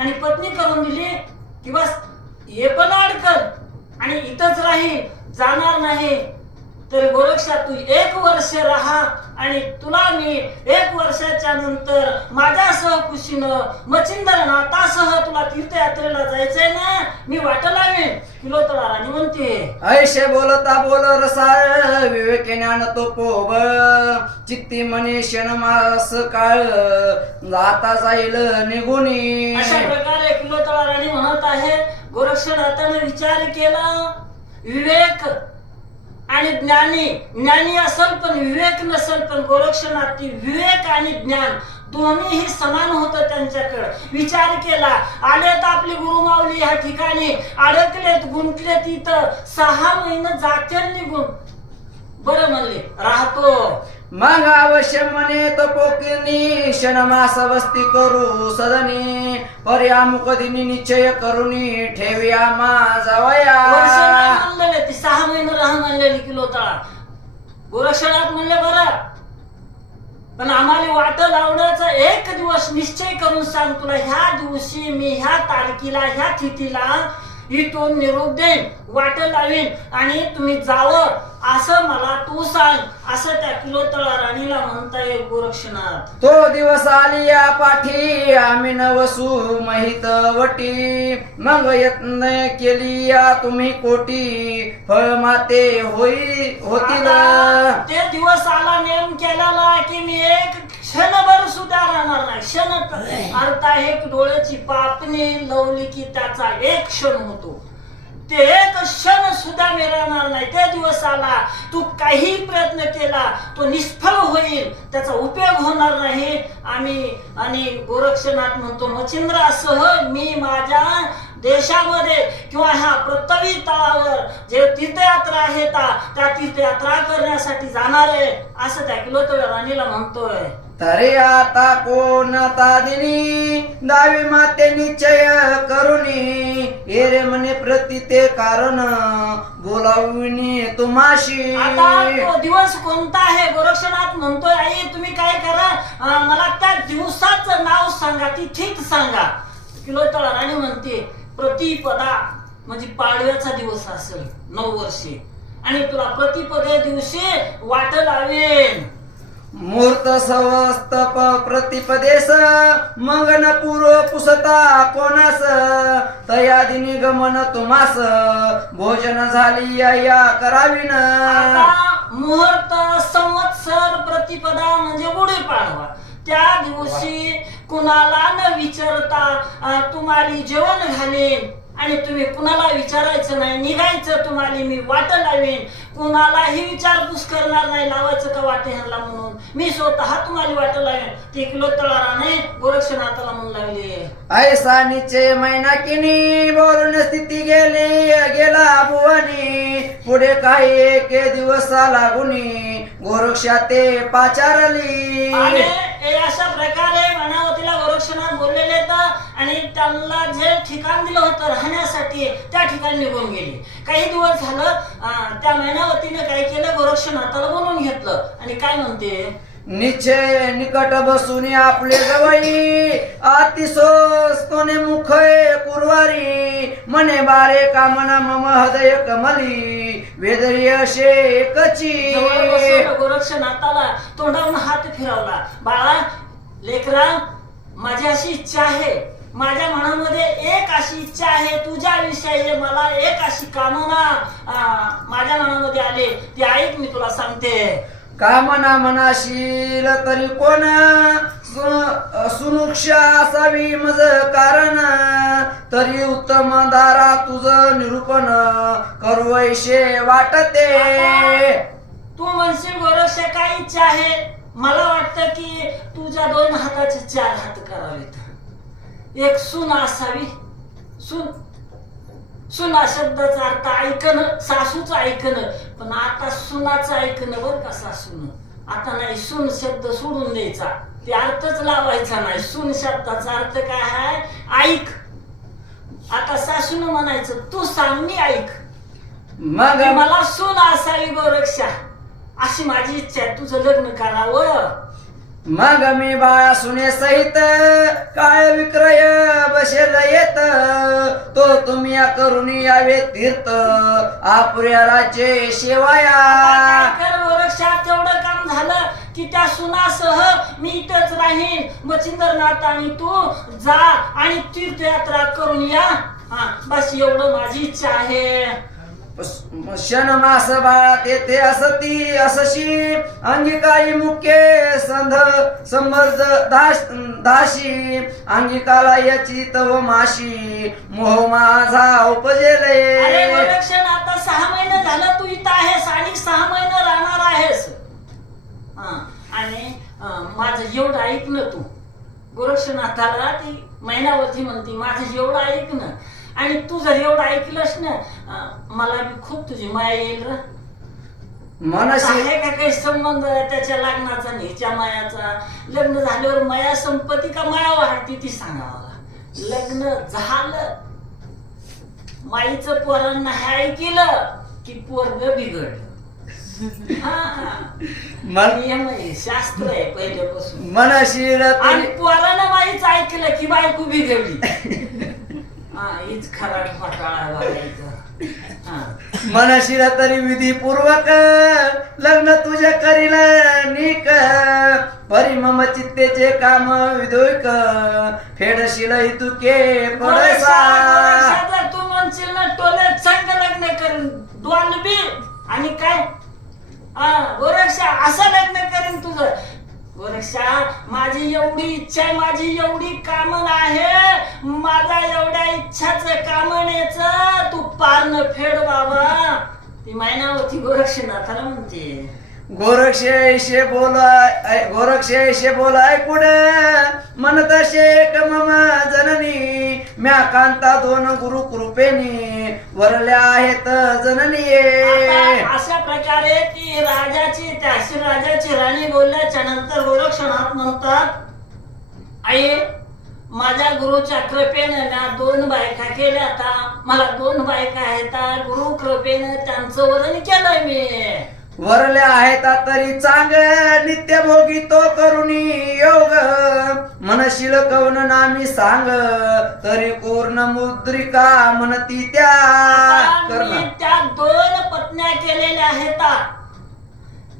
आणि पत्नी करून दिली की बस हे पण अडकल आणि इथंच राहील, जाणार नाही. तर गोरक्षा तू 1 वर्ष राहा आणि तुला मी 1 वर्षाच्या नंतर माझ्यासह कुशीनं मच्छिंद्र नाथासह तुला तीर्थयात्रेला जायचंय ना, मी वाट लावेन. किलोतळा राणी म्हणते, ऐशे बोलता बोल रसाळ विवेके ज्ञान तो पोब चित्ती मनी क्षण मास काळ जाता जाईल निघुनी. अशा प्रकारे किलोतळा राणी म्हणत आहे. गोरक्षनाथाने विचार केला, विवेक आणि ज्ञानी असल पण विवेक नसल, पण गोरक्षनाथी विवेक आणि ज्ञान दोन्हीही समान होतं त्यांच्याकडे. विचार केला, आलेत आपली गुरुमाऊली ह्या ठिकाणी, अडकलेत गुंतलेत इथं, 6 महिने जाते निघून. बरं म्हणले, राहतो. मग अवश्य म्हणे तो पोकिनी क्षण मास वस्ती करू सदनी पर्यामुख दिनी निश्चय करुनी ठेव्या माझावया. म्हणलेले ती 6 महिने राहा म्हणलेली किलोतळा. गोरक्षनाथ म्हणले बरं, पण आम्हाला वाट लावण्याचा 1 दिवस निश्चय करून सांग. तुला ह्या दिवशी मी ह्या तारखेला ह्या तिथीला इथून निरोप देईन, वाट लावीन आणि तुम्ही जावं असं मला तू सांग, असं त्या किलोतळा राणीला म्हणताय गोरक्षनाथ. तो दिवस आली या पाठी आम्ही नवसू महित वटी मग यत्न केली या तुम्ही कोटी फळ माते होतील. ते दिवस आला नेम केलेला की मी 1 क्षणभर सुद्धा राहणार नाही. क्षण अर्थ आहे डोळ्याची पापणी लवली की त्याचा 1 क्षण होतो. ते 1 क्षण सुद्धा मी राहणार नाही. ते दिवस आला, तू काही प्रयत्न केला तो निष्फळ होईल, त्याचा उपयोग होणार नाही. आणि गोरक्षनाथ म्हणतो, मच्छिंद्रासह मी माझ्या देशामध्ये किंवा ह्या पृथ्वी तळावर जे तीर्थयात्रा आहेत त्या तीर्थयात्रा करण्यासाठी जाणार आहे, असं त्या किलोतळा राणीला म्हणतोय. तरी आता कोणता दिनी दावी माते निश्चय करुनी एरे म्हणे प्रति ते कारण बोलाविनी तुम्हाशी. आता तो दिवस कोणता आहे? गोरक्षनाथ म्हणतोय, आई तुम्ही काय करा, मला त्या दिवसाचं नाव सांगा, तिथीच सांगा. किलोतळा राणी म्हणते, प्रतिपदा म्हणजे पाडव्याचा दिवस असेल 9 वर्षे, आणि तुला प्रतिपदे दिवशी वाट लावेन. मूर्त सवस्तप प्रतिपदेश मगन पूर्व पुसता कोणास तया दिनी गमन तुम्हास भोजन झाली या करावीन. आता मुहूर्त संवत्सर प्रतिपदा म्हणजे गुढीपाडवा, त्या दिवशी कुणाला न विचारता तुम्हाला जेवण घालेन आणि तुम्ही कुणाला विचारायचं नाही, निघायचं. तुम्हाला मी वाट लावेन, कुणालाही विचारपूस करणार नाही, लावायचं का वाटे ह्यांना म्हणून. मी स्वतः तुम्हाला वाट लावेन. ते किलोतळा राणी गोरक्षनाथाला म्हणू लागले, ऐसा निश्चय मैना किनी बोलून स्थिती गेला भुवनी पुढे काही 1 दिवस लागुनी गोरक्षा ते पाचारली. अशा प्रकारे मनावतीला गोरक्षनाथ बोललेले आणि त्यांना जे ठिकाण दिलं होतं राहण्यासाठी त्या ठिकाणी निघून गेले. काही दिवस झालं, त्या मैनावतीने काय केलं, गोरक्षनाथाला बोलून घेतलं आणि काय म्हणते, निश्चय निकट बसून आपले जवळी अतिशोस कोणे मुख कुरवारी मने बाळे कामना मम हृदय कमली वेदरी असे एकची. गोरक्षनाथाला तोंडावरून हात फिरवला, बाळा लेकरा माझी अशी इच्छा आहे, माझ्या मनामध्ये एक अशी इच्छा आहे तुझ्याविषयी, मला एक अशी कामना माझ्या मनामध्ये आले, ती ऐक मी तुला सांगते. कामना मनाशील तरी कोण सुनुक्षा असावी मज कारण तरी उत्तम दारा तुझ निरूपण करू ऐशे वाटते. तू म्हणशील गोरक्ष काय इच्छा आहे, मला वाटतं की तुझ्या 2 हाताचे 4 हात करावेत. एक सून असावी. सुना शब्दाचा अर्थ ऐकणं, सासूचं ऐकणं, पण आता सुनाचं ऐकणं बरं का. सासून आता नाही, सून शब्द सोडून द्यायचा, ते अर्थच लावायचा नाही. सून शब्दाचा अर्थ काय आहे, ऐक. आता सासून म्हणायचं तू सांग मी ऐक. मग मला सून असावी गोरक्षा, अशी माझी इच्छा आहे, तुझं लग्न करावं. मग मी बाळा सुने सहित काय विक्रय बसेल येत तो तुम्ही करून यावे तीर्थ आपुऱ्या राज्ये शेवाया. वृक्षात तेवढं काम झालं की त्या सुनासह मी इथंच राहीन. मच्छिंद्रनाथ आणि तू जा आणि तीर्थयात्रा करून या. बस एवढं माझी इच्छा आहे. क्षण मास बाळा तेथे असती असशी अंगिकाई मुख्य संध समर्थ दाशी अंगिकाला याची तव माशी मोह माझा उपजेले. अरे गोरक्षण आता 6 महिने झालं तू इथं आहेस आणि 6 महिने राहणार आहेस. आणि माझं एवढं ऐक ना तू. गोरक्षनाथाला ती महिनावरती म्हणते माझं एवढं ऐक ना. आणि तू जर एवढं ऐकलंस ना मला बी खूप तुझी माया येईल र. आहे का काही संबंध त्याच्या लग्नाचा ह्याच्या मायाचा? लग्न झाल्यावर माया संपत्ती का माया वाढती ती सांगा मला. लग्न झालं माईचं पोरांना हे ऐकलं की पोरग बिघडलं. नियम आहे, शास्त्र आहे पहिल्यापासून. मनशील आणि पोरानं माईच ऐकलं की बायको बिघडली. हीच खरा घोटाळा बघायचा. मनशील तरी विधीपूर्वक लग्न तुझ्या करील निक परिमम चित्तेचे काम विधोयक फेडशील तुके पडसा. तू म्हणशील ना टोले चांग लग्न करून डोलबी आणि काय गोरक्षा असं लग्न करेन तुझं. गोरक्षा माझी एवढी इच्छा आहे, माझी एवढी कामना आहे. माझा एवढ्या इच्छाचं कामनेचं तू पार न फेड बाबा. ती मायनावती गोरक्षनाथाला म्हणते. गोरक्षे बोलाय कुड म्हणत शेक मम जननी म्या कांता 2 गुरु कृपेनी वरल्या आहेत जननी. अशा प्रकारे ती राजाची त्या राजाची राणी बोलल्याच्या नंतर गोरक्षनाथ म्हणतात आई माझ्या गुरुच्या कृपेने म्या 2 बायका केल्या. आता मला 2 बायका आहेत. गुरु कृपेने त्यांचं वरण केलंय मी. वरल्या आहेत तरी चांग नित्य भोगी तो करुणी योग मनशील कवन नामी सांग तरी पूर्ण मुद्रिका म्हणती त्या करणं. त्या 2 पत्न्या केलेल्या आहेत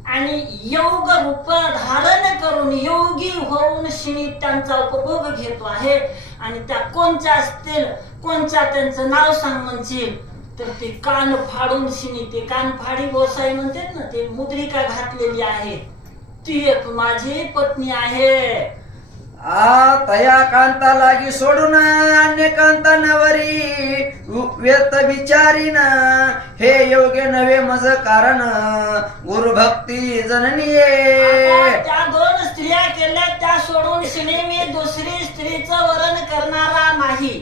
आणि योग रूप धारण करून योगी होऊन शिणी त्यांचा उपभोग घेतो आहे. आणि त्या कोणत्या असतील, कोणत्या त्यांचं नाव सांग म्हणशील तर ते कान फाडून शिनी ते कान फाडी गोसाई म्हणतात ना ते मुद्रिका घातलेली आहे ती एक माझी पत्नी आहे. तया कांता लागी सोडून अन्य कांता नवरी व्यत विचारीन हे योग्य नव्हे मज कारण गुरु भक्ती जननी. त्या 2 स्त्रिया केल्या त्या सोडून शिने मी दुसरी स्त्रीचं वरण करणारा नाही.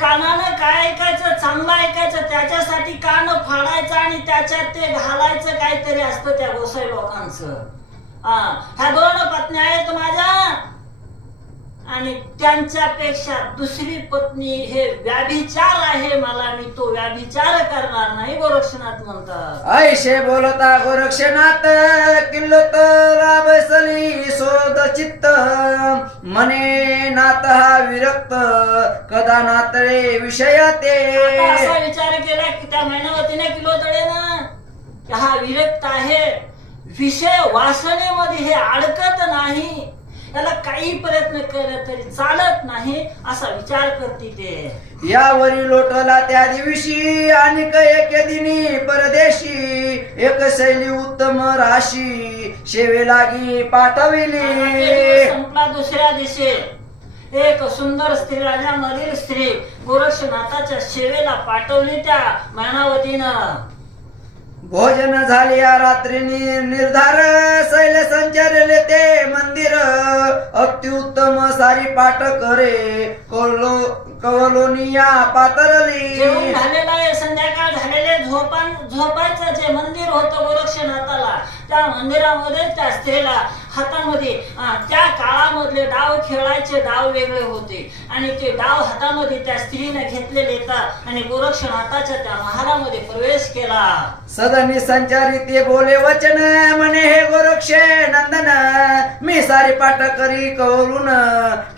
कानानं काय ऐकायचं, चांगलं ऐकायचं, त्याच्यासाठी कान फाडायचं आणि त्याच्यात ते घालायचं काहीतरी असतं त्या गोसाई लोकांचं. ह्या 2 पत्नी आहेत माझ्या आणि त्यांच्यापेक्षा दुसरी पत्नी हे व्याभिचार आहे. मला मी तो व्याभिचार करणार नाही गोरक्षनाथ म्हणतात. ऐशे बोलता गोरक्षनाथ किल्लोत बसली शोध चित्त मने नाथ हा विरक्त कदा नातळे विषयाते. असा विचार केला की त्या महिनावतीने किल्लोतळे ना हा विरक्त आहे. विषय वासनेमध्ये हे अडकत नाही. त्याला काही प्रयत्न केला तरी चालत नाही असा विचार करते ते. यावरी लोटला त्या दिवशी आणि एके दिनी परदेशी एक शैली उत्तम राशी शेवे लागी पाठविली. संपला दुसऱ्या दिवशी एक सुंदर स्त्री राजामधील स्त्री गोरक्षनाथाच्या सेवेला पाठवली त्या महिनावतीनं. भोजन झाले या रात्रीनी निर्धार शैल संचारले ते मंदिर अत्युत्तम सारी पाठ करे कवलोनिया पातरली. जेवण झालेलं आहे, संध्याकाळ झालेले झोपायचं जे मंदिर होतं गोरक्षनाथाला त्या मंदिरामध्ये त्या स्त्रीला हातामध्ये त्या काळामधले डाव खेळायचे डाव वेगळे होते आणि ते डाव हातामध्ये त्या स्त्रीने घेतलेले येतात आणि गोरक्षनाथाच्या त्या महालामध्ये प्रवेश केला. सदनी संचारिते बोले वचन म्हणे हे गोरक्षे नंदन मी सारी पाठ करी कवलून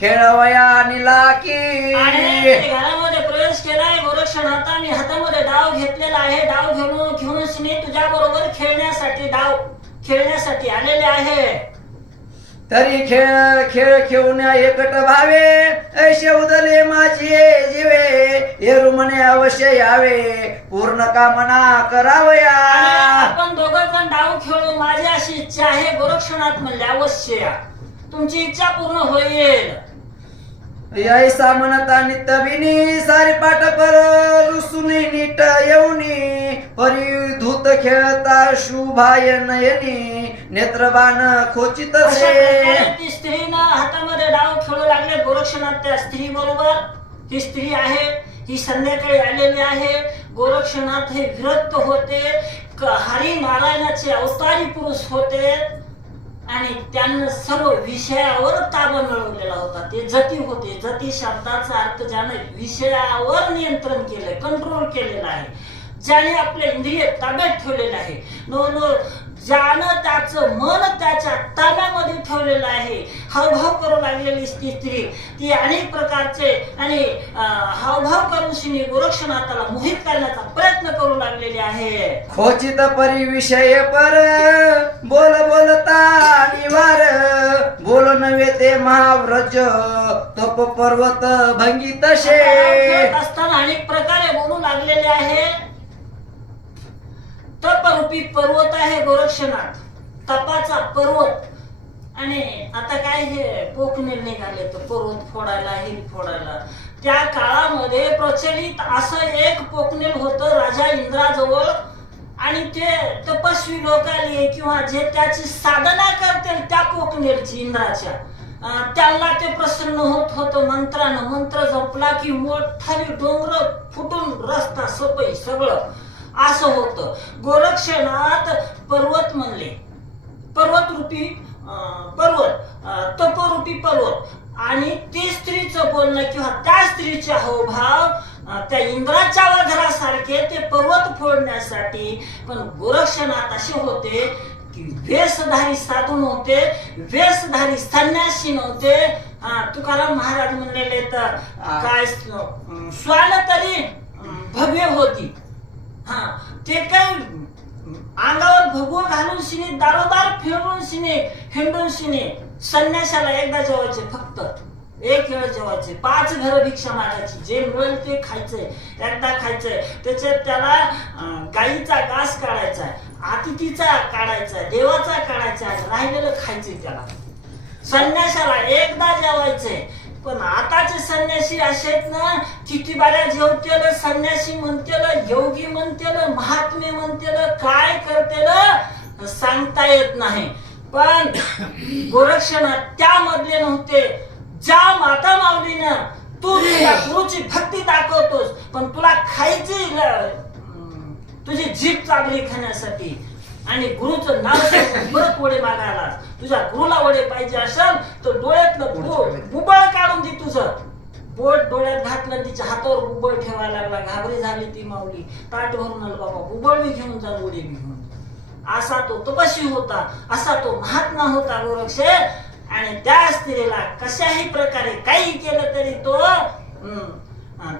खेळवया निला की. आणि ते घरामध्ये प्रवेश केलाय गोरक्षनाथाने हातामध्ये डाव घेतलेला आहे. डाव घेऊन शिने तुझ्या बरोबर खेळण्यासाठी आलेले आहे. तरी खेळ खेळ खेळून एकट भावे ऐशे उदले माझी जीवे येरू म्हणे अवश्य यावे पूर्ण कामना करावया. आपण दोघं जण डाव खेळू माझी अशी इच्छा आहे. गोरक्षनाथ म्हणले अवश्य या, तुमची इच्छा पूर्ण होईल. ऐसा म्हणता नित्यविनी सारी पाठ कर रुसुनी नीट येऊनी परिधूत खेळता शुभाय नयनी नेत्रबाण खोचित अशा प्रकारे ती स्त्रीनं हातामध्ये डाव खेळू लागले. गोरक्षनाथ त्या स्त्री बरोबर, ही स्त्री आहे, ही संध्याकाळी आलेली आहे. गोरक्षनाथ हे विरक्त होते, हरी नारायणाचे अवतारी पुरुष होते आणि त्यांना सर्व विषयावर ताबा मिळवलेला होता. ते जती होते. जती शब्दाचा अर्थ ज्याने विषयावर नियंत्रण केलंय, कंट्रोल केलेलं आहे, ज्याने आपले इंद्रिय ताब्यात ठेवलेले आहे, ज्यानं त्याचं मन त्याच्या ताब्यामध्ये ठेवलेलं आहे. हावभाव करू लागलेली स्त्री ती अनेक प्रकारचे आणि हावभाव करून शिनी गोरक्षनाथाला मोहित करण्याचा प्रयत्न करू लागलेली आहे. खोचित परी विषय पर बोल बोलता निवार बोल नव्हे ते महाव्रज तप पर्वत भंगी तसे. असताना अनेक प्रकारे बोलू लागलेले आहे. तपरूपी पर्वत आहे गोरक्षनाथ, तपाचा पर्वत. आणि आता काय हे पोकनेल निघाले तर पर्वत फोडायला, हिल फोडायला. त्या काळामध्ये प्रचलित असं एक पोकनेल होतं राजा इंद्राजवळ आणि ते तपस्वी लोक आले किंवा जे त्याची साधना करतील त्या पोकनेलची इंद्राच्या त्यांना ते प्रसन्न होतं मंत्रानं. मंत्र जपला की मोठाली डोंगर फुटून रस्ता सपई सगळं असं होतं. गोरक्षनाथ पर्वत म्हणले, पर्वत रूपी पर्वत, तपरूपी पर्वत. आणि ते स्त्रीचं बोलणं किंवा त्या स्त्रीचे हावभाव त्या इंद्राच्या वज्रासारखे ते पर्वत फोडण्यासाठी. पण गोरक्षनाथ असे होते की वेशधारी साधू नव्हते, वेशधारी संन्यासी नव्हते. तुकाराम महाराज म्हणलेले तर काय स्वान तरी भव्य होती. ते काही अंगावर भगवं घालून शिने दारोदार फिरून शिने हिंडून शिने संन्यासाला एकदा जेवायचे, फक्त एक वेळ जेवायचे, 5 घर भिक्षा मागायची, जे मिळेल ते खायचंय, एकदा खायचंय. त्याच्यात त्याला गाईचा घास काढायचा, अतिथीचा काढायचा, देवाचा काढायचा, राहिलेलं खायचंय त्याला. संन्यासाला एकदा जेवायचंय. पण आताचे संन्यासी असे आहेत ना, किती बाऱ्या जेवतेल, संन्यासी म्हणतेल, योगी म्हणतेल, महात्मे म्हणतेल, काय करतेल सांगता येत नाही. पण गोरक्षनाथ त्यामधले नव्हते. ज्या माता माऊलीनं तू तुला गुरुची भक्ती दाखवतोस पण तुला खायची तुझी जीभ चाबली खाण्यासाठी आणि गुरुचं नाव परत वडे मागायला. तुझ्या गुरुला वडे पाहिजे असेल तर डोळ्यातलं बुबळ काढून दे. तुझं बोट डोळ्यात घातलं, तिच्या हातावर बुबळ ठेवायला लागला. घाबरी झाली ती माऊली. ताट भरून आलं, बाबा बुबळ बी घेऊन जा, वडे बी घेऊन. असा तो तपस्वी होता, असा तो महात्मा होता गोरक्ष. आणि त्या स्त्रीला कशाही प्रकारे काही केलं तरी तो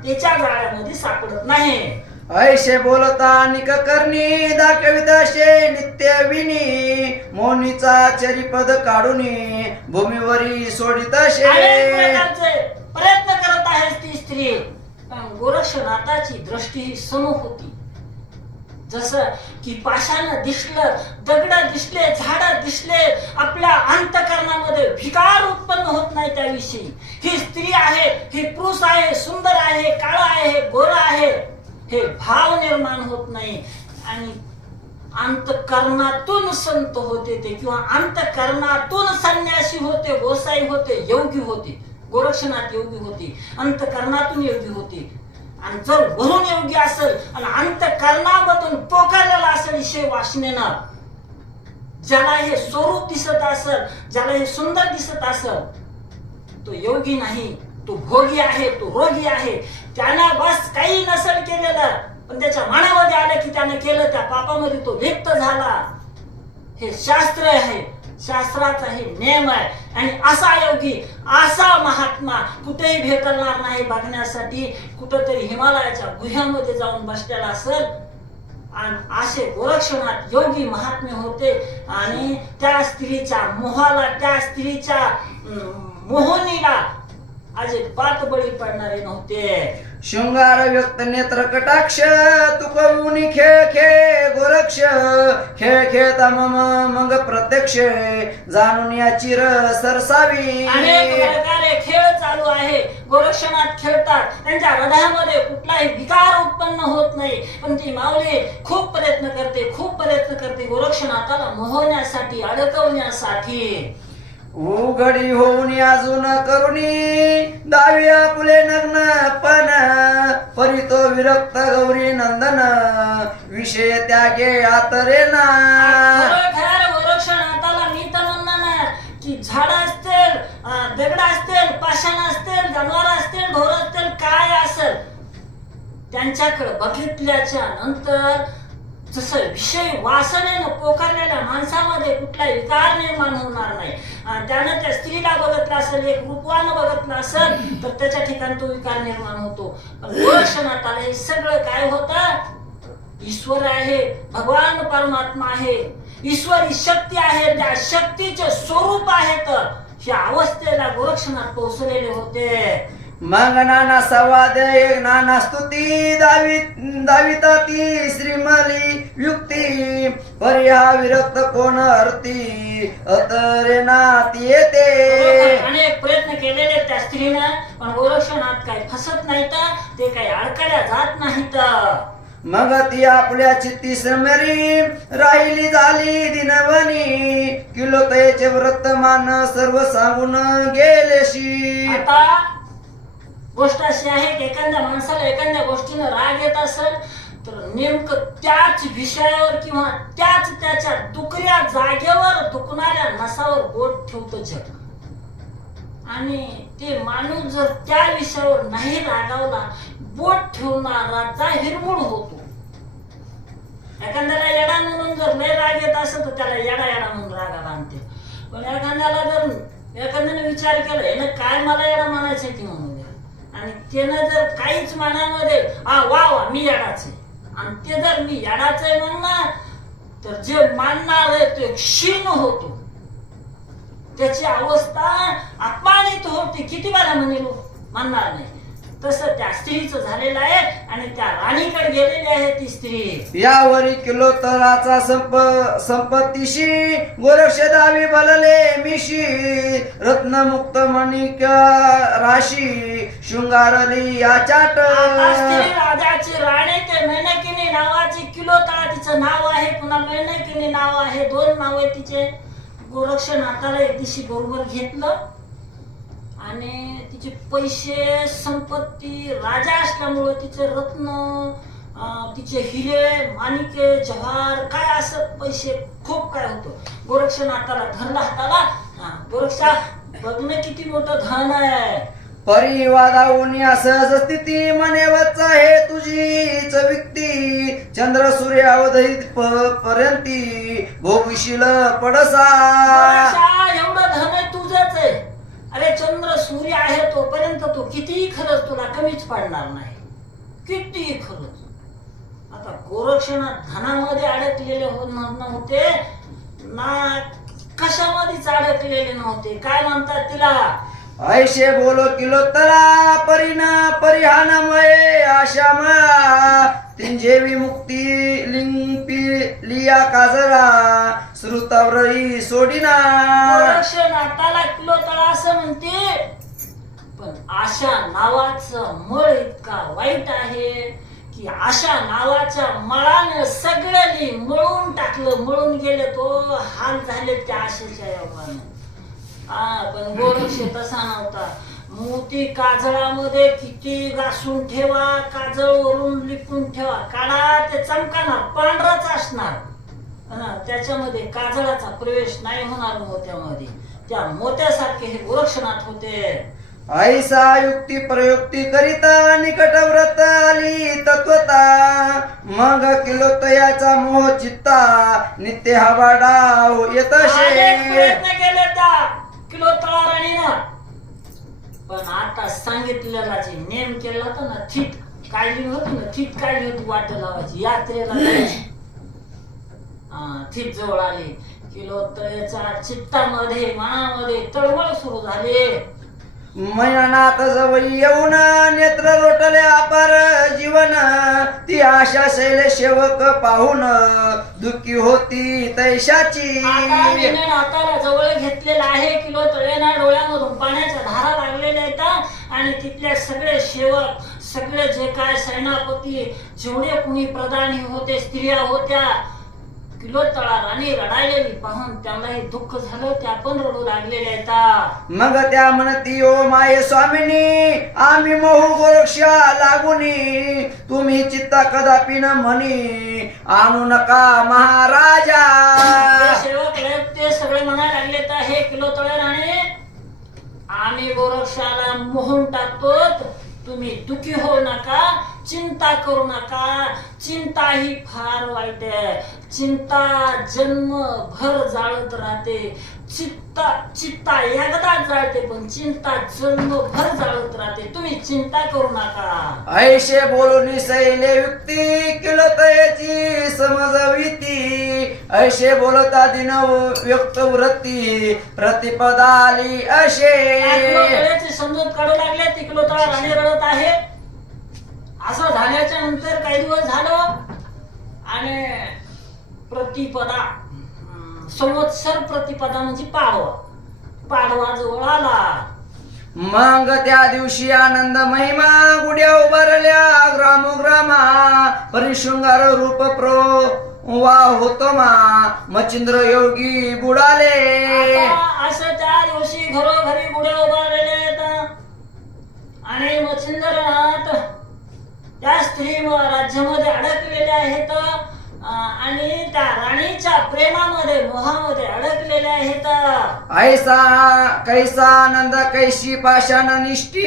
त्याच्या जाळ्यामध्ये सापडत नाही. ऐशे बोलता निक करणी दाखविताशे नित्यविनी मोनीचा चरिपद काढूनी भूमीवरी सोडिताशे. प्रयत्न करत आहे ती स्त्री. पण गोरक्षनाथाची दृष्टी ही सम होती. जसं की पाषाण दिसलं, दगड दिसले, झाड दिसले, आपल्या अंतःकरणामध्ये विकार उत्पन्न होत नाही त्याविषयी. ही स्त्री आहे, ही पुरुष आहे, सुंदर आहे, काळा आहे, गोरा आहे, हे भाव निर्माण होत नाही. आणि अंतःकरणातून संत होते ते, किंवा अंतःकरणातून संन्यासी होते, गोसाई होते, योगी होते. गोरक्षनाथ योगी होते, अंतःकरणातून योगी होते. आणि जर वरून योगी असेल आणि अंतःकरणामधून पोकारलेला असेल ईश्वर वासनेनं, ज्याला हे स्वरूप दिसत असल, ज्याला हे सुंदर दिसत असल, तो योगी नाही, तो भोगी आहे, तो रोगी आहे. त्यानं बस काही नसल केलेलं, पण त्याच्या मनामध्ये आलं की त्यानं केलं, त्या पापामध्ये तो लिप्त झाला. हे शास्त्र आहे, शास्त्राचा हे नियम आहे. आणि असा योगी, असा महात्मा कुठेही भेटणार नाही बघण्यासाठी. कुठंतरी हिमालयाच्या गुह्यामध्ये जाऊन बसलेला असेल. आणि असे गोरक्षनाथ योगी महात्मे होते. आणि त्या स्त्रीच्या मोहाला, त्या स्त्रीच्या मोहनीला अजिबात बळी पडणारे नव्हते. शृंगार व्यक्त नेत्र कटाक्ष तुकवून खेळ खेळ गोरक्ष खेळ खेळता मम मग प्रत्यक्ष जाणून याची सरसावी. अनेक प्रकारे खेळ चालू आहे. गोरक्षनाथ खेळतात, त्यांच्या हृदयामध्ये कुठलाही विकार उत्पन्न होत नाही. पण ती माऊली खूप प्रयत्न करते, खूप प्रयत्न करते गोरक्षनाथाला मोहण्यासाठी, अडकवण्यासाठी. उघडी होऊन अजून करुणी दावी आपुले नग्न पण परी तो विरक्त गौरी नंदन विषय त्यागे आतरे ना. गोरक्षनाथाला मी तर म्हणणार की झाड असतील, दगड असतील, पाषाण असतील, जनावर असतील, ढोर असतील, काय असेल, त्यांच्याकडे बघितल्याच्या नंतर जसं विषय वासनेनं पोखरलेल्या माणसामध्ये कुठला विकार निर्माण होणार नाही. त्यानं त्या स्त्रीला बघितलं असेल, एक रूपवान बघितलं असेल, तर त्याच्या ठिकाणी तो विकार निर्माण होतो. पण गोरक्षनाथाला हे सगळं काय होतं? ईश्वर आहे, भगवान परमात्मा आहे, ईश्वरी शक्ती आहे, त्या शक्तीचे स्वरूप आहेत. या अवस्थेला गोरक्षनाथ पोहोचलेले होते. मग नाना संवाद एक नाना स्तुती दाविता ती श्रीमली युक्ती परी हा विरक्त कोण हरती अतरे नाती येते. अनेक प्रयत्न केलेले त्या स्त्रीनं, पण गोरक्षनाथ काही फसत नाहीत, ते काही अडकल्या जात नाहीत. मग ती आपल्या चित्ती समरी राहिली झाली दिनवनी किलोतयेचे वर्तमान सर्व सांगून गेलेशी. आता गोष्ट अशी आहे की एखाद्या माणसाला एखाद्या गोष्टीनं राग येत असेल, तर नेमकं त्याच विषयावर किंवा त्याच त्याच्या दुखऱ्या जागेवर, दुखणाऱ्या नसावर बोट ठेवतं जग. आणि ते माणूस जर त्या विषयावर नाही रागावला, बोट ठेवणाराचा हिरमूड होतो. एखाद्याला येडा म्हणून जर लय राग येत असेल तर त्याला येडा येडा म्हणून रागाला आणते. पण एखाद्याने विचार केला, यानं काय मला येडा म्हणायचं की म्हणून, आणि त्यानं जर काहीच मनामध्ये वा वा मी येडाच आहे, आणि ते जर मी येडाच आहे म्हणणार, तर जे मानणार आहे ते क्षीण होतो, त्याची अवस्था अपमानित होते. किती वेळा म्हणेल मानणार नाही. तसं त्या स्त्रीचं झालेलं आहे. आणि त्या राणीकडे गेलेली आहे ती स्त्री. यावरी किलोतराचा संपत्तीशी गोरक्ष दावी बलले मिशी रत्नमुक्त मणिक राशी शृंगारली या चाट. स्त्री राजाची राणी ते मेनकिनी नावाची किलोतरा तिचं नाव आहे, पुन्हा मेनकिनी नाव आहे, दोन नाव आहे तिचे. गोरक्षनाथाला एक दिवशी बरोबर घेतलं आणि तिचे पैसे संपत्ती राजा असल्यामुळे तिचे रत्न, तिचे हिरे माणिके जवाहर काय असं पैसे खूप काय होतं. गोरक्षनाथाला धरला हाताला, गोरक्षा बघणं किती मोठं धन आहे. परिवादाऊन सहज स्थिती मने वच्चा हे तुझीच व्यक्ती चंद्र सूर्य अवधीत पर्यंती भोगशील पडसा. एवढं धन तुझंच आहे. अरे चंद्र सूर्य आहे तोपर्यंत तो कितीही खरंच तुला कमीच पडणार नाही, कितीही खरंच. आता गोरक्षनाथ धनामध्ये अडकलेले नव्हते ना, कशामध्येच अडकलेले नव्हते. काय म्हणतात तिला? ऐशे बोलो किलोत्तरा परिहानमये आशामया तिंजेवी मुक्ती लिंपी लिया काजरा श्रुतव्रई सोडिना. गोरक्षनाथाला किलोत्तरा असं म्हणते, पण आशा नावाचं मळ इतका वाईट आहे की आशा नावाच्या मळाने सगळ्यांनी मळून टाकलं, मळून गेले, तो हाल झाले त्या आशेच्या योगाने. पण गोरक्ष तसा नव्हता. मोती काजळामध्ये किती घासून ठेवा, काजळ वरून लिपून ठेवा, काढा ते चमकाणार, पांढराच असणार. त्याच्यामध्ये काजळाचा प्रवेश नाही होणार मोत्यामध्ये. त्या मोत्यासारखे हे गोरक्षनाथ होते. ऐसा युक्ती प्रयुक्ती करिता निकट व्रत आली तत्वता. मग किलोतयाचा मोह चित्ता नित्य हवा डाव येतशे. अनेक प्रयत्न केले त्या किलोतळा राणीनं, पण आता सांगितलेला जे नेम केला होता ना, थीट काढली होती ना, थीट काढली होती वाट लावायची यात्रेला जायची. थीट जवळ आली. किलोतळेच्या चित्तामध्ये मनामध्ये तळमळ सुरू झाली. मैनानाथ जवळ येऊन नेत्र लोटले अपार जीवन. ती आशा शैल सेवक पाहून दुःखी होती तैशाची. हाताला जवळ घेतलेला आहे. किलोतळेना डोळ्यामधून पाण्याच्या धारा लागलेल्या आहेत आणि तिथले सगळे सेवक, सगळे जे काय सेनापती, जेवढे कुणी प्रधानी होते, स्त्रिया होत्या, किलोतळा राणी रडायलेली पाहून त्यांनाही दुःख झालं. त्या पण रडू लागलेल्या आहेत. मग त्या म्हणती ओ माये स्वामिनी, आम्ही मोहू गोरक्षा लागुनी. तुम्ही चित्ता कदापि न म्हणी आणू नका महाराजा. सेवक ते सगळे म्हणायला लागले तर हे किलोतळे राणी, आम्ही गोरक्षाला मोहून टाकतो. तुम्ही दुखी होऊ नका, चिंता करू नका. चिंता ही फार वाईट आहे. चिंता जन्मभर जाळत राहते. चित्ता एकदाच जाळते, पण चिंता जन्मभर जाळत राहते. तुम्ही चिंता करू नका. ऐशे बोलून सैले युक्ती किलोतयाची समजविती. ऐशे बोलता दिन व्यक्त वृत्ती प्रतिपदाली अशे. समजूत काढू लागले. ती किलोतळा राणी रडत आहे. असं झाल्याच्या नंतर काही दिवस झालं आणि प्रतिपदा, संवत्सर प्रतिपदा म्हणजे पाडवा जवळ आला. मग त्या दिवशी आनंद महिमा गुड्या उभारल्या ग्रामोग्रामा. परिशृंगार रूप वा होतो मच्छिंद्र योगी बुडाले. असं त्या दिवशी घरोघरी गुड्या उभारलेल्या आहेत आणि मच्छिंद्रनाथ त्या स्त्री राज्यामध्ये अडकलेले आहेत आणि त्या राणीच्या प्रेमामध्ये, मोहामध्ये अडकलेले आहेत. ऐसा कैसा आनंद, कैशी पाषाण निष्ठी,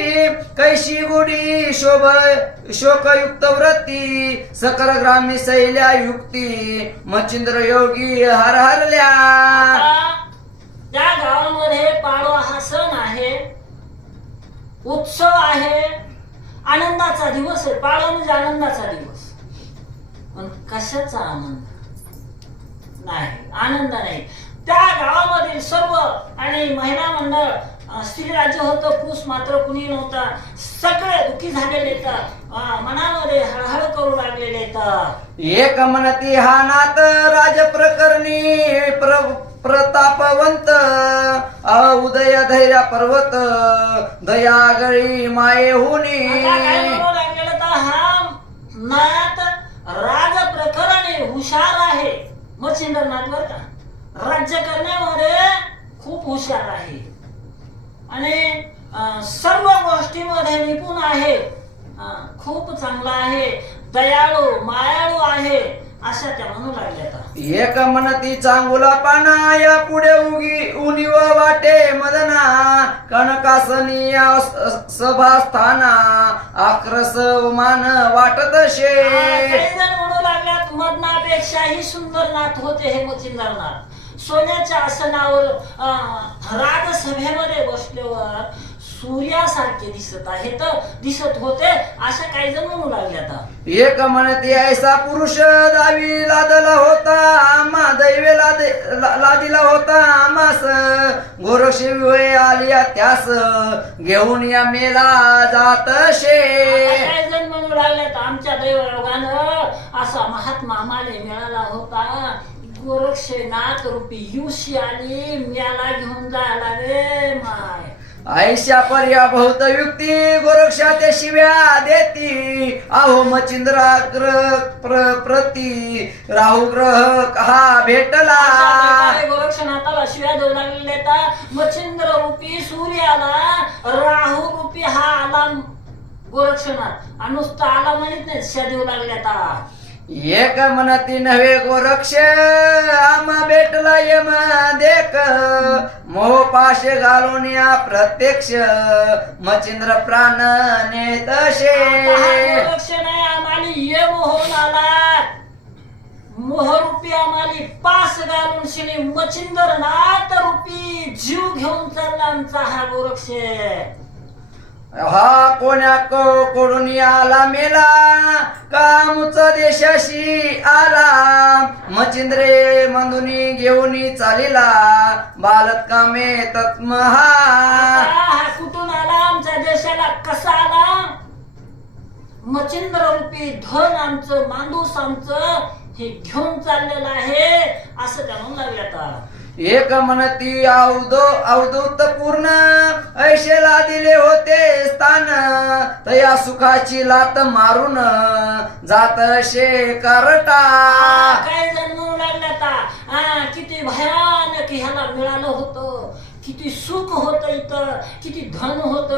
कैशी गुढी शोकयुक्त व्रती. सकल ग्रामी शैल्या युक्ती मच्छिंद्र योगी हरहरल्या. त्या गावामध्ये पाडवा हा सण आहे, उत्सव आहे, आनंदाचा दिवस आहे. पाडवा म्हणजे आनंदाचा दिवस. पण कशाचा आनंद नाही, आनंद नाही. त्या गावामधील सर्व आणि महिला मंडळ, स्त्री राज्य होतं, पुरुष मात्र कुणी नव्हता. सगळे दुःखी झालेले आहेत, मनामध्ये हळहळ करू लागलेले आहेत. एक म्हणती हा नाथ राज प्रकरणी प्रतापवंत. उदय धैर्य पर्वत दयागळी माये हुनी. हा नाथ राज प्रकरणी हुशार आहे. मच्छिंद्रनाथ बर का, राज्य करण्यामध्ये खूप हुशार आहे आणि सर्व गोष्टींमध्ये निपुण आहे. खूप चांगला आहे, दयाळू मायाळू आहे, अशा त्या म्हणू लागल्या. एक म्हणती चांगुला पाना या पुढे उनीव वाटे मदना. कनकासनी सभास्थाना आक्रस मान वाटत शे. म्हणू लागल्यात मदनापेक्षाही सुंदर नाथ होते हे मच्छिंद्रनाथ. सोन्याच्या आसनावर राजसभेमध्ये बसल्यावर सूर्यासारखे दिसत होते, अशा काही जण म्हणू लागल्यात. एक म्हणते ऐसा पुरुष दावी लादला होता आम्हा, दैवे लादिला होता आमास. गोरक्षी आलिया त्यास घेऊन या मेला जात शे. काही जण म्हणू लागल्यात आमच्या दैवयोगानं असा महात्मा आम्हाला मिळाला होता. गोरक्षनाथ रूपी युशी आली, म्याला घेऊन जायला रे माय. ऐशा पर्या बहुत युक्ती गोरक्षा ते शिव्या देती. अहो मच्छिंद्राग्र प्रती राहू ग्रह हा भेटला. गोरक्षनाथाला शिव्या देऊ लागले. मच्छिंद्र रूपी सूर्याला राहू रूपी हा आला गोरक्षनाथ. नुसता आला म्हणत नाही, शिव्या देऊ लागल्या. एक म्हणती नव्हे गोरक्ष आम्हा भेटला यम देख मोह पाशे घालून या प्रत्यक्ष मचिंद्र प्राण नेतशे. लक्ष नाही आम्हाला ये मोहन आला मोहरूपी आम्हाला पास घालून शिने मचिंदर नाथ रूपी जीव घेऊन चालला आमचा हा गोरक्ष. हा कोण्या कोडून आला मेला कामुच देशाशी आला मचिंद्रे मंदुनी घेऊन चालिला बालक कामे तत्महा. हा कुठून आला आमच्या देशाला कसा आला मचिंद्र रूपी धन आमचं मांडूस आमचं हे घेऊन चाललेलं आहे असं त्या म्हणून लागले. आता एक म्हणती अवधूत पूर्ण ऐशेला दिले होते स्थान तया सुखाची लात मारून जात असे करटा. काय जन्म लागला आता किती भयानक ह्याला मिळालं होतं किती सुख होत इथं किती धन होत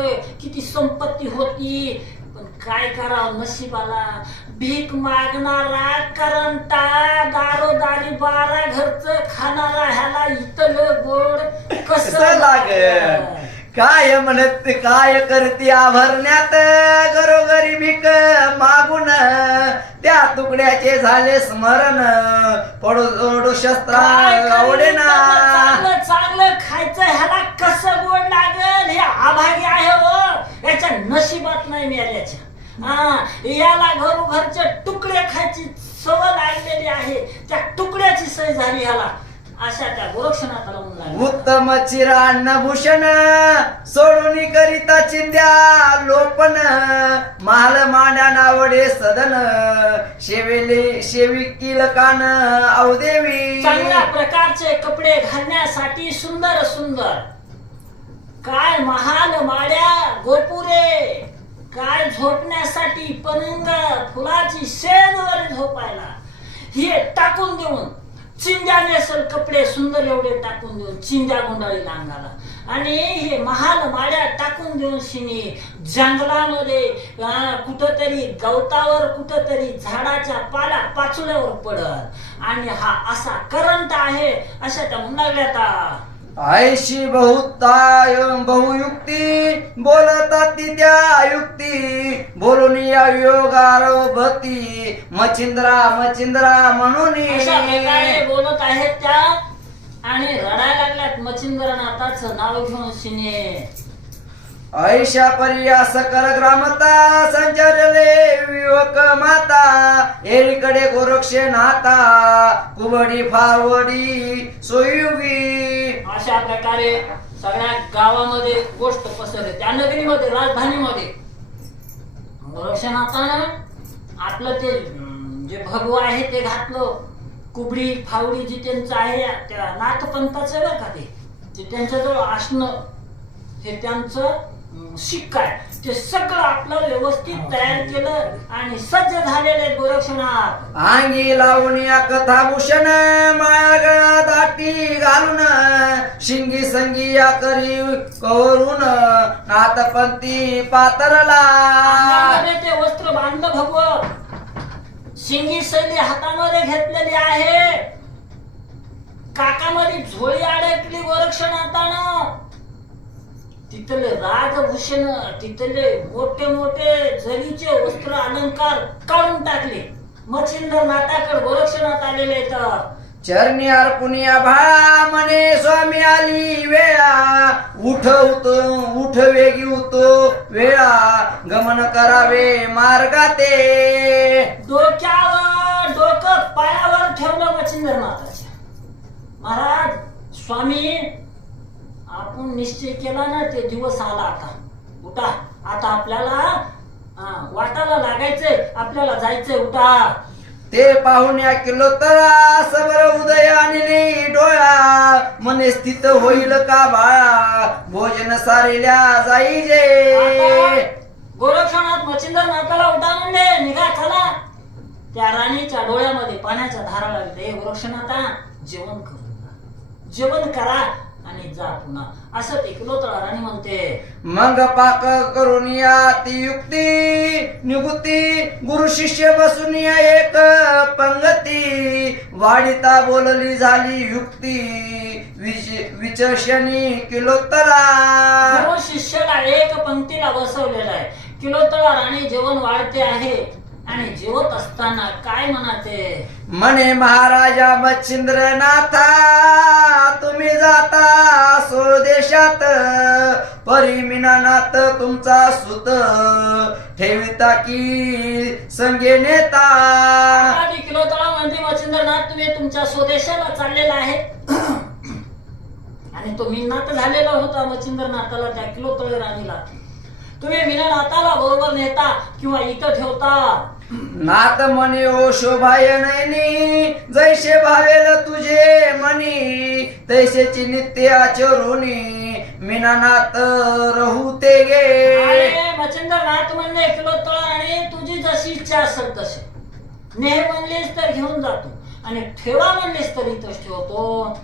किती संपत्ती होती पण काय करावं नशिबाला भीक मागणारा करंटा दारोदारी 12 घरचं खाणारा ह्याला इथलं गोड कसं लागेल. काय म्हणत काय करते आभरण्यात घरोघरी भीक मागून त्या तुकड्याचे झाले स्मरण पडू शस्त्र आवडे ना. चांगलं खायचं ह्याला कसं गोड लागेल हे आभागी आहे हो याच्या नशिबात नाही मिळाल्याच्या. याला घरोघरचे तुकडे खायची सवय लागलेली आहे त्या तुकड्याची सवय झाली ह्याला अशा त्या गोरक्षनाथाला म्हणून. उत्तम चिरान्न भूषण सोडून करिता चिंध्या लोपन महाल मांड्या नावडे सदन शेविकील कान अवदेवी. चांगल्या प्रकारचे कपडे घालण्यासाठी सुंदर सुंदर काय महाल माड्या गोपुरे काय झोपण्यासाठी पलंग फुलाची शेजवर झोपायला हे टाकून देऊन चिंध्या नेसल कपडे सुंदर एवढे टाकून देऊन चिंध्या गुंडाळी अंगाला आणि हे महाल माड्या टाकून देऊन शिनी जंगलामध्ये कुठंतरी गवतावर कुठंतरी झाडाच्या पाचोळ्यावर पडत आणि हा असा करंट आहे अशा त्या म्हणल्या. ऐशी बहुयुक्ती बोलतात ती त्या युक्ती बोलून या योगारभती मचिंद्रा म्हणून बोलत आहेत त्या आणि रडायला लागल्यात मचिंद्रनाथाचं नाव घेऊन शिने. ऐशा पर्या सकल ग्रामता संचारले विवेक माता एरीकडे गोरक्षे नाता कुबडी फावडी सोयुगी. अशा प्रकारे सगळ्या गावामध्ये गोष्ट पसरली त्या नगरीमध्ये राजधानीमध्ये गोरक्षनाथानं आपलं ते जे भगव आहे ते घातलं कुबडी फावडी जी त्यांचं आहे त्या नाथपंथाचं बरं का ते त्यांच्याजवळ असणं हे त्यांचं शिक्का आहे ते सगळं आपलं व्यवस्थित तयार केलं आणि सज्ज झालेले गोरक्षनाथ. अंगी लावून या कथाभूषण माळा दाटी घालून शिंगी संगी या करी करून नाथपंथी पातरला. ते वस्त्र बांधलं भगव शिंगी शैली हातामध्ये घेतलेली आहे काकामध्ये झोळी अडकली गोरक्षनाथानं तिथले राजभूषण तिथले मोठे मोठे जरीचे वस्त्र अलंकार काढून टाकले. मचिंद्रनाथाकडे गोरक्षनाथ आलेले तर चरणी अर्पुनिया भाळा म्हणे स्वामी आली वेळा उठ वेगी उतो वेळा गमन करावे मार्गाते. डोकं पायावर ठेवलं मचिंद्रनाथाच्या. महाराज स्वामी आपण निश्चय केला ना ते दिवस आला आता उठा आता आपल्याला वाटायला लागायचंय आपल्याला जायचंय उठा. ते पाहून या किलो तरा सबर उदय आणि डोळा मने स्थित होईल का बाळा भोजन सारेल्या जाईजे. गोरक्षनाथ मचिंद्रनाथाला उठा म्हणले निघा चला. त्या राणीच्या डोळ्यामध्ये पाण्याच्या धारा लागल्या. गोरक्षनाथा जेवण करा आणि जा पुन्हा, असं ते किलोतळा राणी म्हणते. मग पाक करून या ती युक्ती निगुती, गुरु शिष्य बसून या एक पंगती, वाढीता बोलली झाली युक्ती, विचर्षणी किलोत्तरा. गुरु शिष्याला एक पंक्तीला बसवलेला आहे. किलोतळा राणी जेवण वाढते आहे आणि जेवत असताना काय म्हणते, म्हणे महाराजा मच्छिंद्रनाथा, तुम्ही जाता स्वदेशात, परिमिनानाथ तुमचा सुत, ठेविता की संगे नेता. आणि किलोतळा म्हणते, मच्छिंद्रनाथ तुम्ही तुमच्या स्वदेशाला चाललेला आहे आणि तो मिनात झालेला होता मच्छिंद्रनाथाला, त्या किलोतळे राणीला तुम्ही मिनानाथाला बरोबर नेता किंवा इथं ठेवता. नाथ म्हणे ओ शोभाय नयनी, जैसे भावेल तुझे मनी, तैसेची नित्य आचरुनी, मीनानाथ रहू ते गे. मच्छिंद्रनाथ म्हणले, किलोतळा राणी तुझी जशी इच्छा असेल तशी, नेह म्हणलीस तर घेऊन जातो आणि ठेवा म्हणलीस तर इथंच ठेवतो.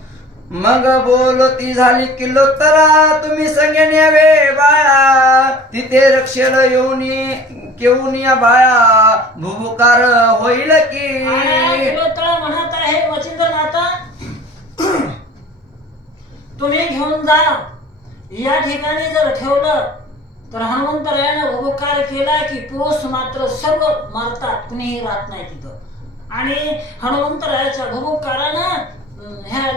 मग बोलती झाली किलोत्तरा, तुम्ही संगे न्यावे बाळा, तिथे रक्षेल येऊन या बाळा, भुबुकार होईल की. किलोत्तळा म्हणत आहे, मच्छिंद्रनाथा तुम्ही घेऊन जा, या ठिकाणी जर ठेवलं तर हनुमंतरायानं भुबुकार केला की पुरुष मात्र सर्व मरतात, कुणीही राहत नाही तिथं. आणि हनुमंतरायाच्या भुबुकारानं ह्या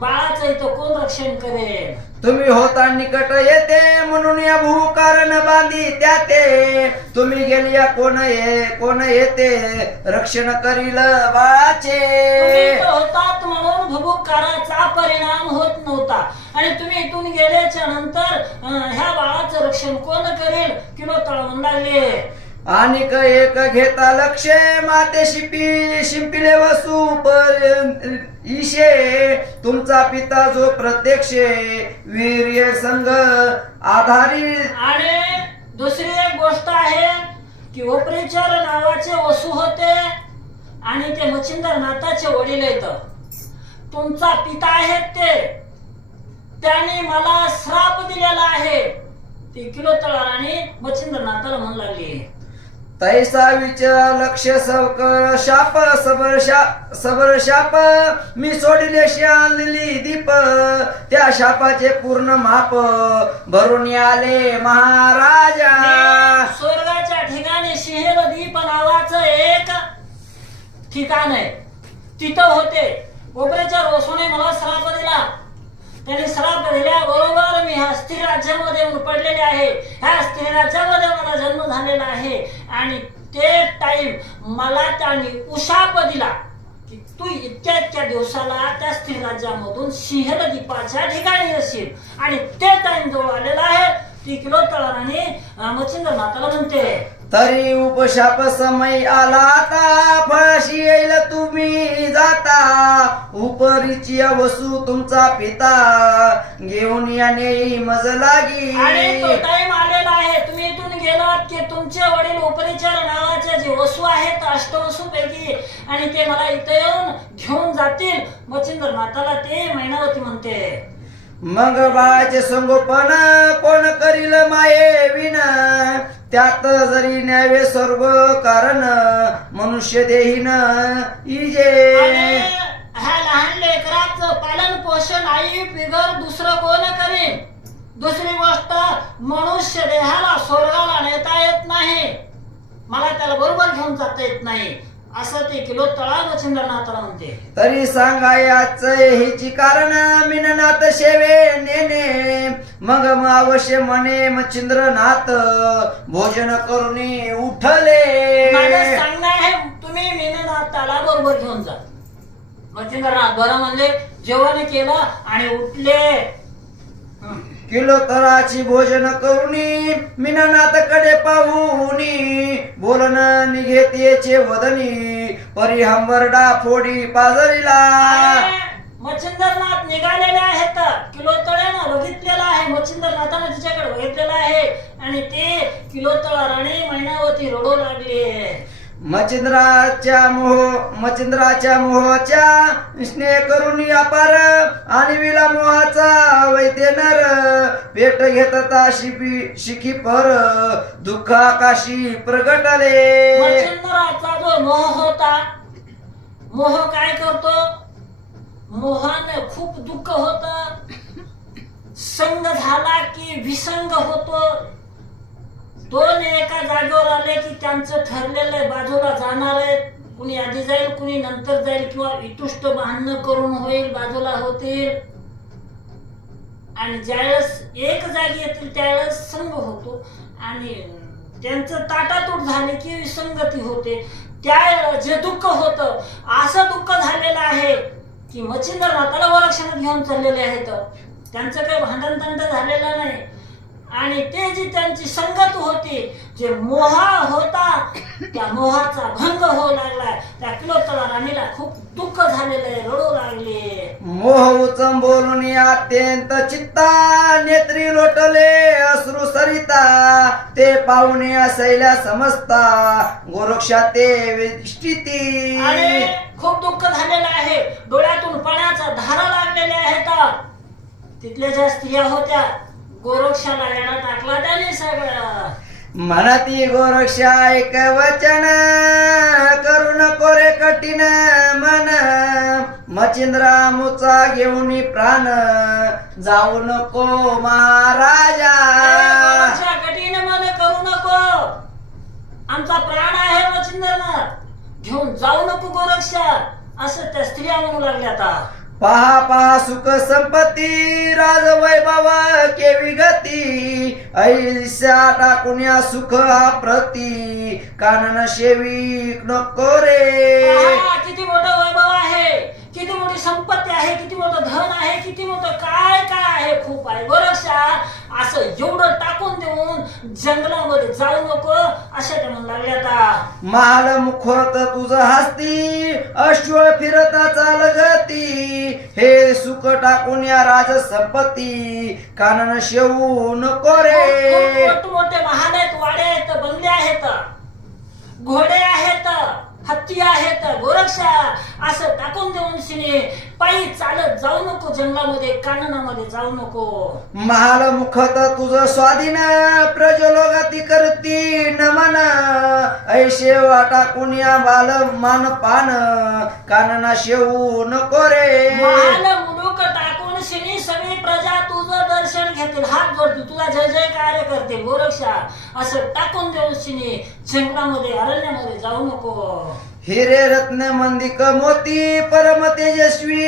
बाळाचं इथं कोण रक्षण करेल. तुम्ही होता निकट येते, म्हणून या भूकारण बांधी त्या ते, तुम्ही गेलिया कोण येते, रक्षण करील बाळाचे. होतात म्हणून भुबुकाराचा परिणाम होत नव्हता आणि तुम्ही इथून गेल्याच्या नंतर ह्या बाळाचं रक्षण कोण करेल. किलोतळा म्हणू लागले, आणिक एक घेता लक्ष, माते शिंपिले वसू ईशे, तुमचा पिता जो प्रत्यक्ष वीर्य संघ आधारी. आणि दुसरी एक गोष्ट आहे की उपरेचर नावाचे वसू होते आणि ते मच्छिंद्रनाथाचे वडील आहेत. तुमचा पिता आहेत ते, त्यांनी मला श्राप दिलेला आहे. ती किलोतळा राणी मच्छिंद्रनाथाला म्हणू लागली, तैसा विचार लक्ष सवकर शाप सबर शाप, मी सोडले आणली दीप, त्या शापाचे पूर्ण माप भरून आले महाराजा. स्वर्गाच्या ठिकाणी सिंहल दीप नावाचं एक ठिकाण आहे, तिथं होते. कोपऱ्याच्या रोसोने मला श्राप दिला, त्यांनी श्राप दिल्याबरोबर मी ह्या स्थिर राज्यामध्ये येऊन पडलेले आहे. ह्या स्थिर राज्यामध्ये मला जन्म झालेला आहे आणि ते टाइम मला त्यांनी उशाप दिला की तू इतक्या दिवसाला त्या स्थिर राज्यामधून सिंहल दीपाच्या ठिकाणी येशील आणि ते टाइम जवळ आलेला आहे. ती किलोतळा राणी मच्छिंद्रनाथाला म्हणते, तरी उपशाप समय आला आता, फळाशी येईल तुम्ही जाता, उपरीची वसू तुमचा पिता, घेऊन याने मज लागी. आणि तो टाइम आलेला आहे, तुम्ही इथून गेलात की तुमचे वडील उपरीचर नावाचे जे वसू आहेत अष्टवसू पैकी, आणि ते मला इथे येऊन घेऊन जातील. मच्छिंद्रनाथाला ते मैनावती म्हणते, मग बाळाचे संगोपन कोण करील माये विन, त्यात जरी न्यावे सर्व कारण, मनुष्य देहीन इजे. ह्या लहान लेकराचं पालन पोषण आई बिगर दुसरं कोण करीन. दुसरी गोष्ट, मनुष्य देहाला स्वर्गाला नेता येत नाही, मला त्याला बरोबर घेऊन जाता येत नाही, असं ते किलोतळा मच्छिंद्रनाथाला म्हणते. तरी सांगायाच हेची कारण, मीननाथ शेवे नेने, मग अवश्य म्हणे मच्छिंद्रनाथ, भोजन करून उठले. माझं सांगणं आहे, तुम्ही मीननाथाला बरोबर घेऊन जा. मच्छिंद्रनाथ बरं म्हणले, जेवण केलं आणि उठले. किलोतराची भोजन करुनी, मीननाथकडे पाहुनी, बोलन निघेतेचे वदनी, परिहंबरडा फोडी पाजरीला. मच्छिंद्रनाथ निघालेले आहेत. किलोतळ्यानं बघितलेला आहे, मच्छिंद्रनाथानं तिच्याकडे बघितलेला आहे आणि ते किलोतळा राणी मैनावती रडू लागली. मचिंद्राच्या मोहाच्या स्नेह करून अपार आणि विला मोहाचा वैद्य नर पेट घेतता शिखी पर दुःख आकाशी प्रगटले. मच्छिंद्राचा जो मोह होता, मोह काय करतो, मोहाने खूप दुःख होत, संग झाला की विसंग होतो. दोन एका जागेवर आले की त्यांचं ठरलेलं बाजूला जाणार आहे, कुणी आधी जाईल कुणी नंतर जाईल, किंवा इतुष्ट भांडण करून होईल, बाजूला होतील. आणि ज्यावेळेस एक जागी येतील त्यावेळेस संग होतो, आणि त्यांचं ताटातूट झाले की विसंगती होते. त्यावेळेस जे दुःख होतं, असं दुःख झालेलं आहे की मच्छिंद्रनाथाला वरक्षणात घेऊन चाललेले आहेत. त्यांचं काही भांडण तंट झालेलं नाही. आणि ते जी त्यांची संगत होती, जे मोहा होता, त्या मोहाचा भंग होऊ लागला. त्या किलोत्तरा राणीला खूप दुःख झालेलं आहे, रडू लागले. मोह उचम बोलून अत्यंत चित्ता नेत्री लोटले अश्रू सरिता. ते पाहुणे असैल्या समजता गोरक्षा ते विष्टिती. आणि खूप दुःख झालेलं आहे, डोळ्यातून पाण्याचा धारा लागलेल्या आहेत. तिथल्या ज्या स्त्रिया होत्या, गोरक्षाला येणं टाकला त्याने सगळं. म्हणती गोरक्षा एक वचन करू नको रे कठीण मन. मचिंद्रा मुचा घेऊन प्राण जाऊ नको महाराजा. गोरक्षा कठीण मन करू नको, आमचा प्राण आहे मच्छिंद्रनाथ, घेऊन जाऊ नको गोरक्षा, असं त्या स्त्रिया म्हणू लागल्या. आता पहा पहा सुख संपत्ती राज वैभव केवी गती. ऐसा टाकुन्या सुख प्रती कानन शेवी नको रे. पहा, किती मोठं वैभव आहे, किती मोठी संपत्ती आहे, किती मोठं धन आहे, किती मोठं काय काय आहे, खूप आहे. गोरक्षा असं एवढं टाकून देऊन जंगलामध्ये जाऊ नको, अशा त्या म्हणू लागल्या. आता महाल मुखोत तुझ हस्ती अश्व फिरता चालगती. हे सुख टाकून या राज संपत्ती कानन शेवू नको रे. मोठे महाल आहेत, वाडे आहेत, बंगले आहेत, घोडे आहेत, हत्ती आहेत. गोरक्षा असं टाकून देऊन शिने पायी चालत जाऊ नको, जंगलामध्ये काननामध्ये जाऊ नको. महाल मुखत तुझ स्वाधीन प्रजलोगाती करती नमन. ऐशे टाकून या बाल मान पान कानना शेवू नको रे. महाल मुलूक टाकून शिनी सगळी प्रजा तुझं दर्शन घेतील, हात जोडतील, तुला जय जयकार करतील. गोरक्षा असं टाकून देऊन शिनी जंगलामध्ये अरण्यामध्ये जाऊ नको. हिरे रत्न मंदिक मोती परम तेजस्वी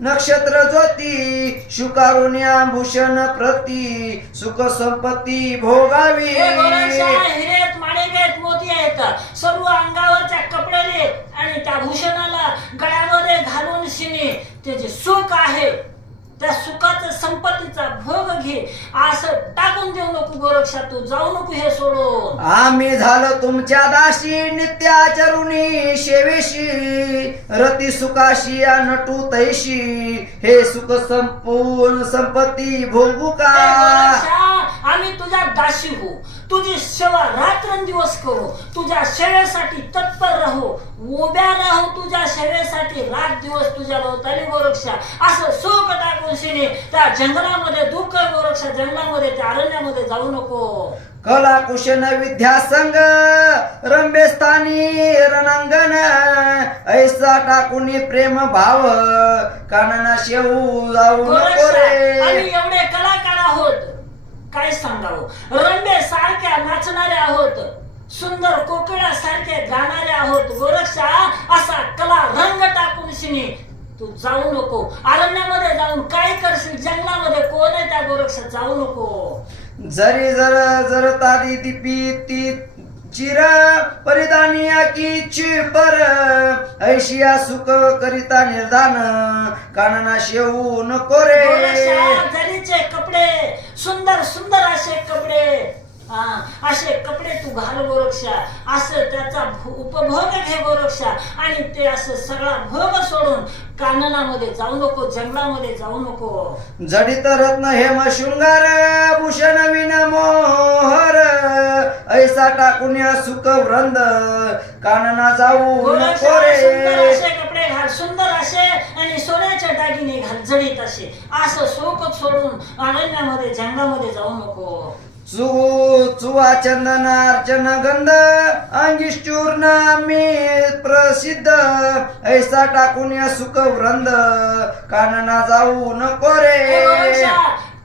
नक्षत्र ज्योती. शुकारुण्या भूषण प्रती सुख संपत्ती भोगावी. हिरेत माणिक आहेत, मोती आहेत, सर्व अंगावरच्या कपड्याने आणि त्या भूषणाला गळ्यामध्ये घालून शिने ते जे सुख आहे, त्या सुखाचा संपत्तीचा भोग घे, असं टाकून देऊ नको. गोरक्षा तू जाऊ नको हे सोडून. आम्ही झालो तुमच्या दाशी नित्याचरुणी शेवेशी. रती सुखाशी नटू तैशी हे सुख संपूर्ण संपत्ती भोगू का. आम्ही तुझ्या दाशी हो, तुझी सेवा रात्रंदिवस करू, तुझ्या सेवेसाठी तत्पर राहू, उभ्या राहू तुझ्या सेवेसाठी, रात दिवस तुझ्या भोवताली. गोरक्षा असं सुख टाकून शिने त्या जंगलामध्ये दुःख. गोरक्षा जंगलामध्ये त्या अरण्यामध्ये जाऊ नको. कला कुशन विद्या संग रंबे स्थानी रणांगण. ऐसा टाकून प्रेम भाव कानना शेवू जाऊ नको रे. आम्ही एवढे कलाकार आहोत, काय सांगावं. रंबे सारख्या नाचणारे आहोत, सुंदर कोकिळा सारखे गाणारे आहोत. गोरक्षा असा कला रंग टाकून शिनी तू जाऊ नको. अरण्यामध्ये जाऊन काय करशील, जंगलामध्ये कोण आहे त्या. गोरक्षा जाऊ नको. जरी जर तारी दिपी ती चिर परिधानिया की चिपर. ऐशिया सुख करिता निर्धान कानना शेवू नको रे. जरीचे कपडे, सुंदर सुंदर असे कपडे, असे कपडे तू घाल गोरक्षा, असं त्याचा उपभोग घे गोरक्षा, आणि ते असं सगळा भोग सोडून काननामध्ये जाऊ नको, जंगलामध्ये जाऊ नको. जडित रत्न हेम शृंगार भूषण विन मोहर, ऐसा टाकून या सुख वृंद कानना जाऊ नको रे. सुंदर असे कपडे घाल, सुंदर असे आणि सोन्याचे दागिने घाल, जडित असे, असं शोक सोडून अरण्यामध्ये जंगलामध्ये जाऊ नको. चुवा चंदन अर्चन गंध अंगी चूर्ण मी प्रसिद्ध, ऐसा टाकून या सुख वृंद कानना जाऊ नको रे.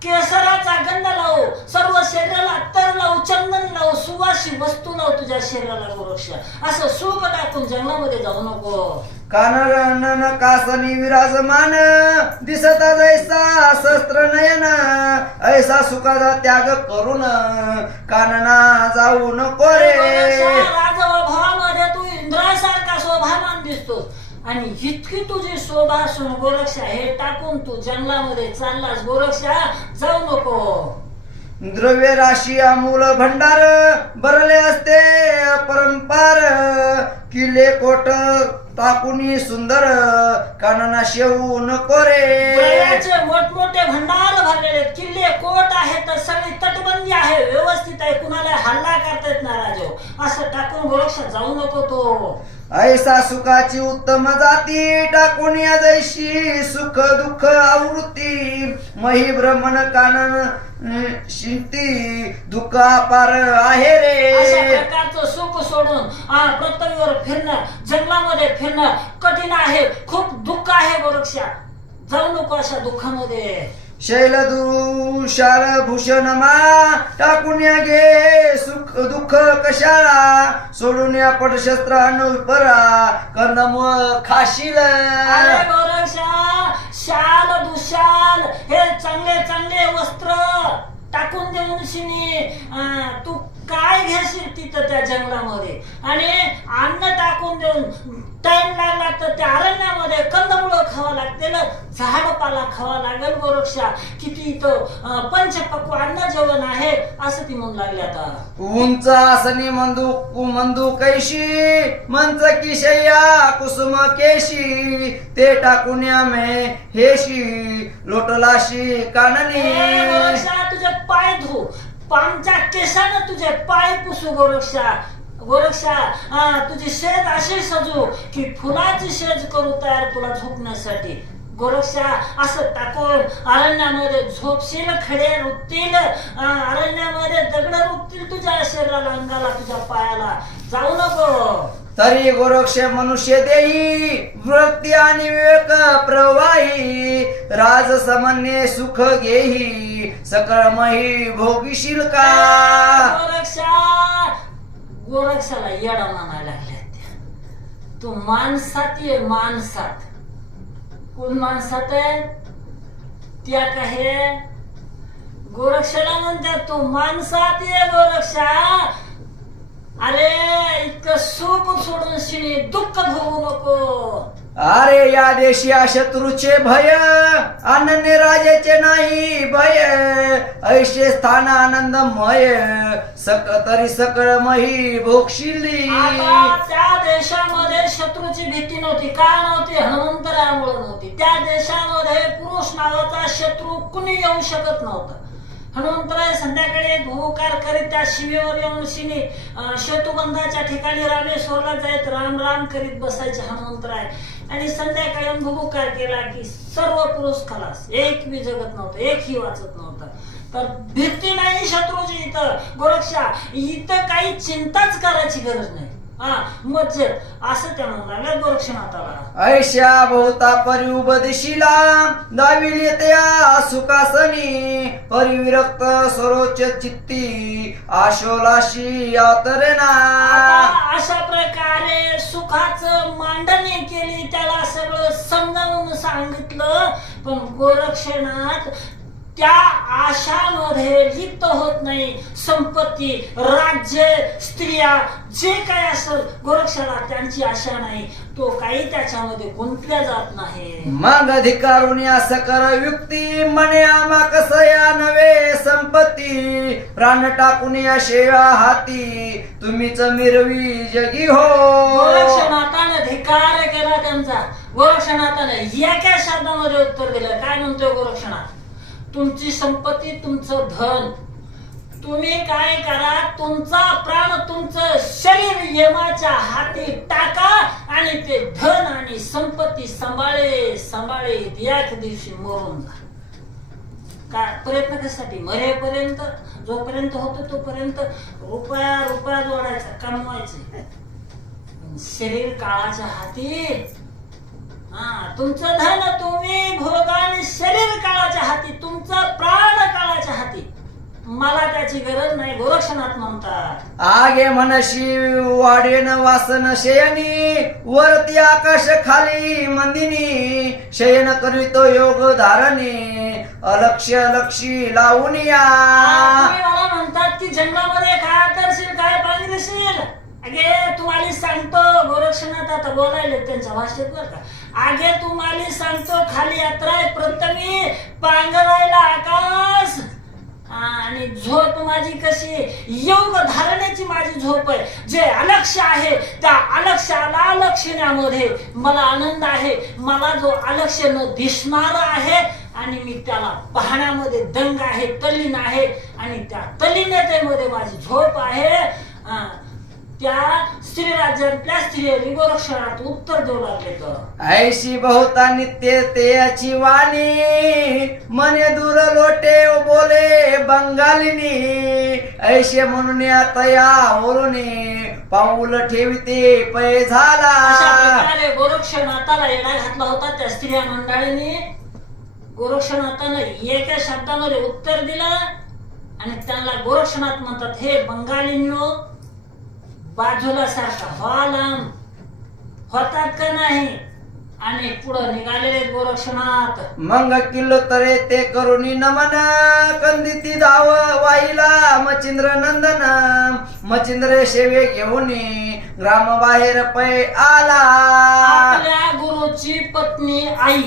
केसराचा गंध लावू, सर्व शरीराला अत्तर लावू, चंदन लावू, सुवासी वस्तू लावू तुझ्या शरीराला गोरक्षा, असं सुख टाकून जंगलामध्ये जाऊ नको. कानन कासनी विराजमान दिसत जैसा शस्त्र नयन, ऐसा सुखाचा त्याग करून कानना जाऊ नको रे. राजवैभवामध्ये तू इंद्रासारखा शोभामान दिसतोस, आणि इतकी तुझी शोभा असून गोरक्षा हे टाकून तू जंगलामध्ये चाललास गोरक्षा, जाऊ नको. द्रव्य राशी अमूल भंडार भरले असते परंपार, किल्ले कोट टाकून सुंदर कानना शेवू नको रे. द्रव्याचे मोठमोठे भंडार भरलेले, किल्ले कोट आहेत, सगळी तटबंदी आहे, व्यवस्थित आहे, कुणाला हल्ला करता येत ना राजो, असं टाकून गोरक्षा जाऊ नको तो. ऐसा सुखाची उत्तम जाती टाकून या जैशी सुख दुःख आवृत्ती, मही भ्रमण कानन शिंती दुःख अपार आहे रे. अशा प्रकारचं सुख सोडून पृथ्वीवर फिरणं, जंगलामध्ये फिरणं कठीण आहे, खूप दुःख आहे गोरक्षा, जाऊ नको अशा दुःखामध्ये. शैलदूषार भूषण मा टाकून या घे सुख दुःख कशाला, सोडून या पटशस्त्र अनुपरा कंदमुळ खाशील. अरे गोरक्षा, शाल दुशाल हे चांगले चांगले वस्त्र टाकून देऊन शिनी तू काय घेशील तिथं त्या जंगलामध्ये, आणि अन्न टाकून देऊन टाइम लागला तर त्या अरण्यामध्ये कंदमुळं खावा लागतील, झाडपाला खावा लागेल गोरक्षा. किती इथं पंचपक्व अन्न जेवण आहे असं ती म्हणू लागली. आता उंच आसनी मंदू कैशी मंच किशया कुसुम केशी, ते टाकून या मे हेशी लोटलाशी काननी. गोरक्षा तुझे पाय धु, पामच्या केसानं तुझे पाय पुसू गोरक्षा. गोरक्षा तुझी शेज अशी सजू की फुलाची शेज करू तयार तुला झोपण्यासाठी. गोरक्षा असं टाकून अरण्यामध्ये झोपशील, खडे रुततील, अरण्यामध्ये दगड रुततील तुझ्या शरीराला, अंगाला, तुझ्या पायाला, जाऊ नको. तरी गोरक्ष मनुष्य देही वृत्ती आणि विवेक प्रवाही, राज समन्य सुख घेही सकळ मही भोगीशील का. गोरक्षाला येडा म्हणायला लागल्या. तू माणसात ये, माणसात. कोण माणसात आहे त्या काही गोरक्षाला म्हणतात तू माणसात ये गोरक्षा. अरे इतकं सुख सोडून शिणी दुःख भोगू नको. अरे या देशी शत्रूचे भय, अनन्य राजाचे नाही भय, ऐशे स्थान आनंदमय तरी सकळ मही भोगशिली. त्या देशामध्ये शत्रूची भीती नव्हती. का नव्हती? हनुमंतरायामुळे नव्हती. त्या देशामध्ये पुरुष नावाचा शत्रू कुणी येऊ शकत नव्हता. हनुमंतराय संध्याकाळी भूकार करीत त्या शिवेवर येऊन शिनी शेतुबंधाच्या ठिकाणी रामेश्वरला जायत राम राम करीत बसायचे हनुमंतराय, आणि संध्याकाळी भूकार केला की सर्व पुरुष खलास, एक बी जगत नव्हतं, एकही वाचत नव्हतं. तर भीती नाही शत्रूची इथं गोरक्षा, इथं काही चिंताच करायची गरज नाही. मज्जेत असं त्या म्हणाल्या गोरक्षनाथाला. ऐशा बहुता परिउपदेशीला दाविली त्या सुखासनी, परिविरक्त सरोच चित्ती आशोलाशी अवतरेना. अशा प्रकारे सुखाचं मांडणी केली, त्याला सगळं समजावून सांगितलं. पण गोरक्षनाथ त्या आशामध्ये लिप्त होत नाही. संपत्ती, राज्य, स्त्रिया जे काय असेल गोरक्षाला त्यांची आशा नाही. तो काही त्याच्यामध्ये गुंतल्या जात नाही. मग अधिकारून असं कर युक्ती म्हणे आम्हा कसं या नवे संपत्ती प्राण टाकून या शेवा हाती तुम्हीच मिरवी जगी हो. गोरक्षनाथाने धिकार केला त्यांचा. गोरक्षनाथाने एका शब्दामध्ये उत्तर दिलं. काय म्हणतोय गोरक्षनाथ? तुमची संपत्ती, तुमचं धन, तुम्ही काय करा, तुमचा प्राण, तुमचं शरीर यमाच्या हाती टाका आणि ते धन आणि संपत्ती सांभाळे सांभाळे एक दिवशी मरून जा. काय प्रयत्न कशासाठी? मरेपर्यंत, जोपर्यंत होतो तोपर्यंत रुपया रुपया जोडायचा, कमवायचे. शरीर काळाच्या हाती. तुमचं धन तुम्ही भोगा आणि शरीर काळाच्या हाती, तुमचा प्राण काळाच्या हाती. मला त्याची गरज नाही. गोरक्षनाथ म्हणतात आगे मनशी वाडेन वासन शयनी वरती आकाश खाली मंदिनी शयन करीतो योग धारणी अलक्ष्य लक्षी लावून या. तुम्ही मला म्हणतात की जंगलामध्ये काय करशील, काय पाणी देशील. अगे तुम्हाला सांगतो, गोरक्षनाथ आता बोलायले त्यांच्या भाषेत बर का. आगे तुम्हाला सांगतो, खाली यात्रा आहे, प्रथमी पांघरायला आकाश आणि झोप माझी कशी योग धारण्याची माझी झोप आहे. जे अलक्ष्य आहे त्या अलक्ष्याला अलक्षण्यामध्ये मला आनंद आहे. मला जो अलक्ष्य न दिसणारा आहे आणि मी त्याला पाहण्यामध्ये दंग आहे, तल्लीन आहे आणि त्या तल्लीनतेमध्ये माझी झोप आहे. त्या स्त्रीराज्यातल्या स्त्रियांनी गोरक्षनाथ उत्तर देऊ लागले. तर ऐशी बहुता नित्य तेची वाणी मने दूर लोटे बोले बंगालिनी ऐशे म्हणून तया वरून पाऊल ठेवते पै झाला. अशा प्रकारे गोरक्षनाथाला येडा घातला होता त्या स्त्रिया मंडळींनी. गोरक्षनाथानं एका शब्दामध्ये उत्तर दिलं आणि त्यांना गोरक्षनाथ म्हणतात, हे बंगालींनो, बाजूला सारखा व्हा, लांब होतात का नाही. आणि पुढे निघालेले गोरक्षनाथ. मंग किल्लो तरे ते करुणी नमन कंदिती धाव वाहिला मचिंद्र नंदन मचिंद्र शेवे घेऊन ग्राम बाहेर पै आला. आपल्या गुरुची पत्नी आई,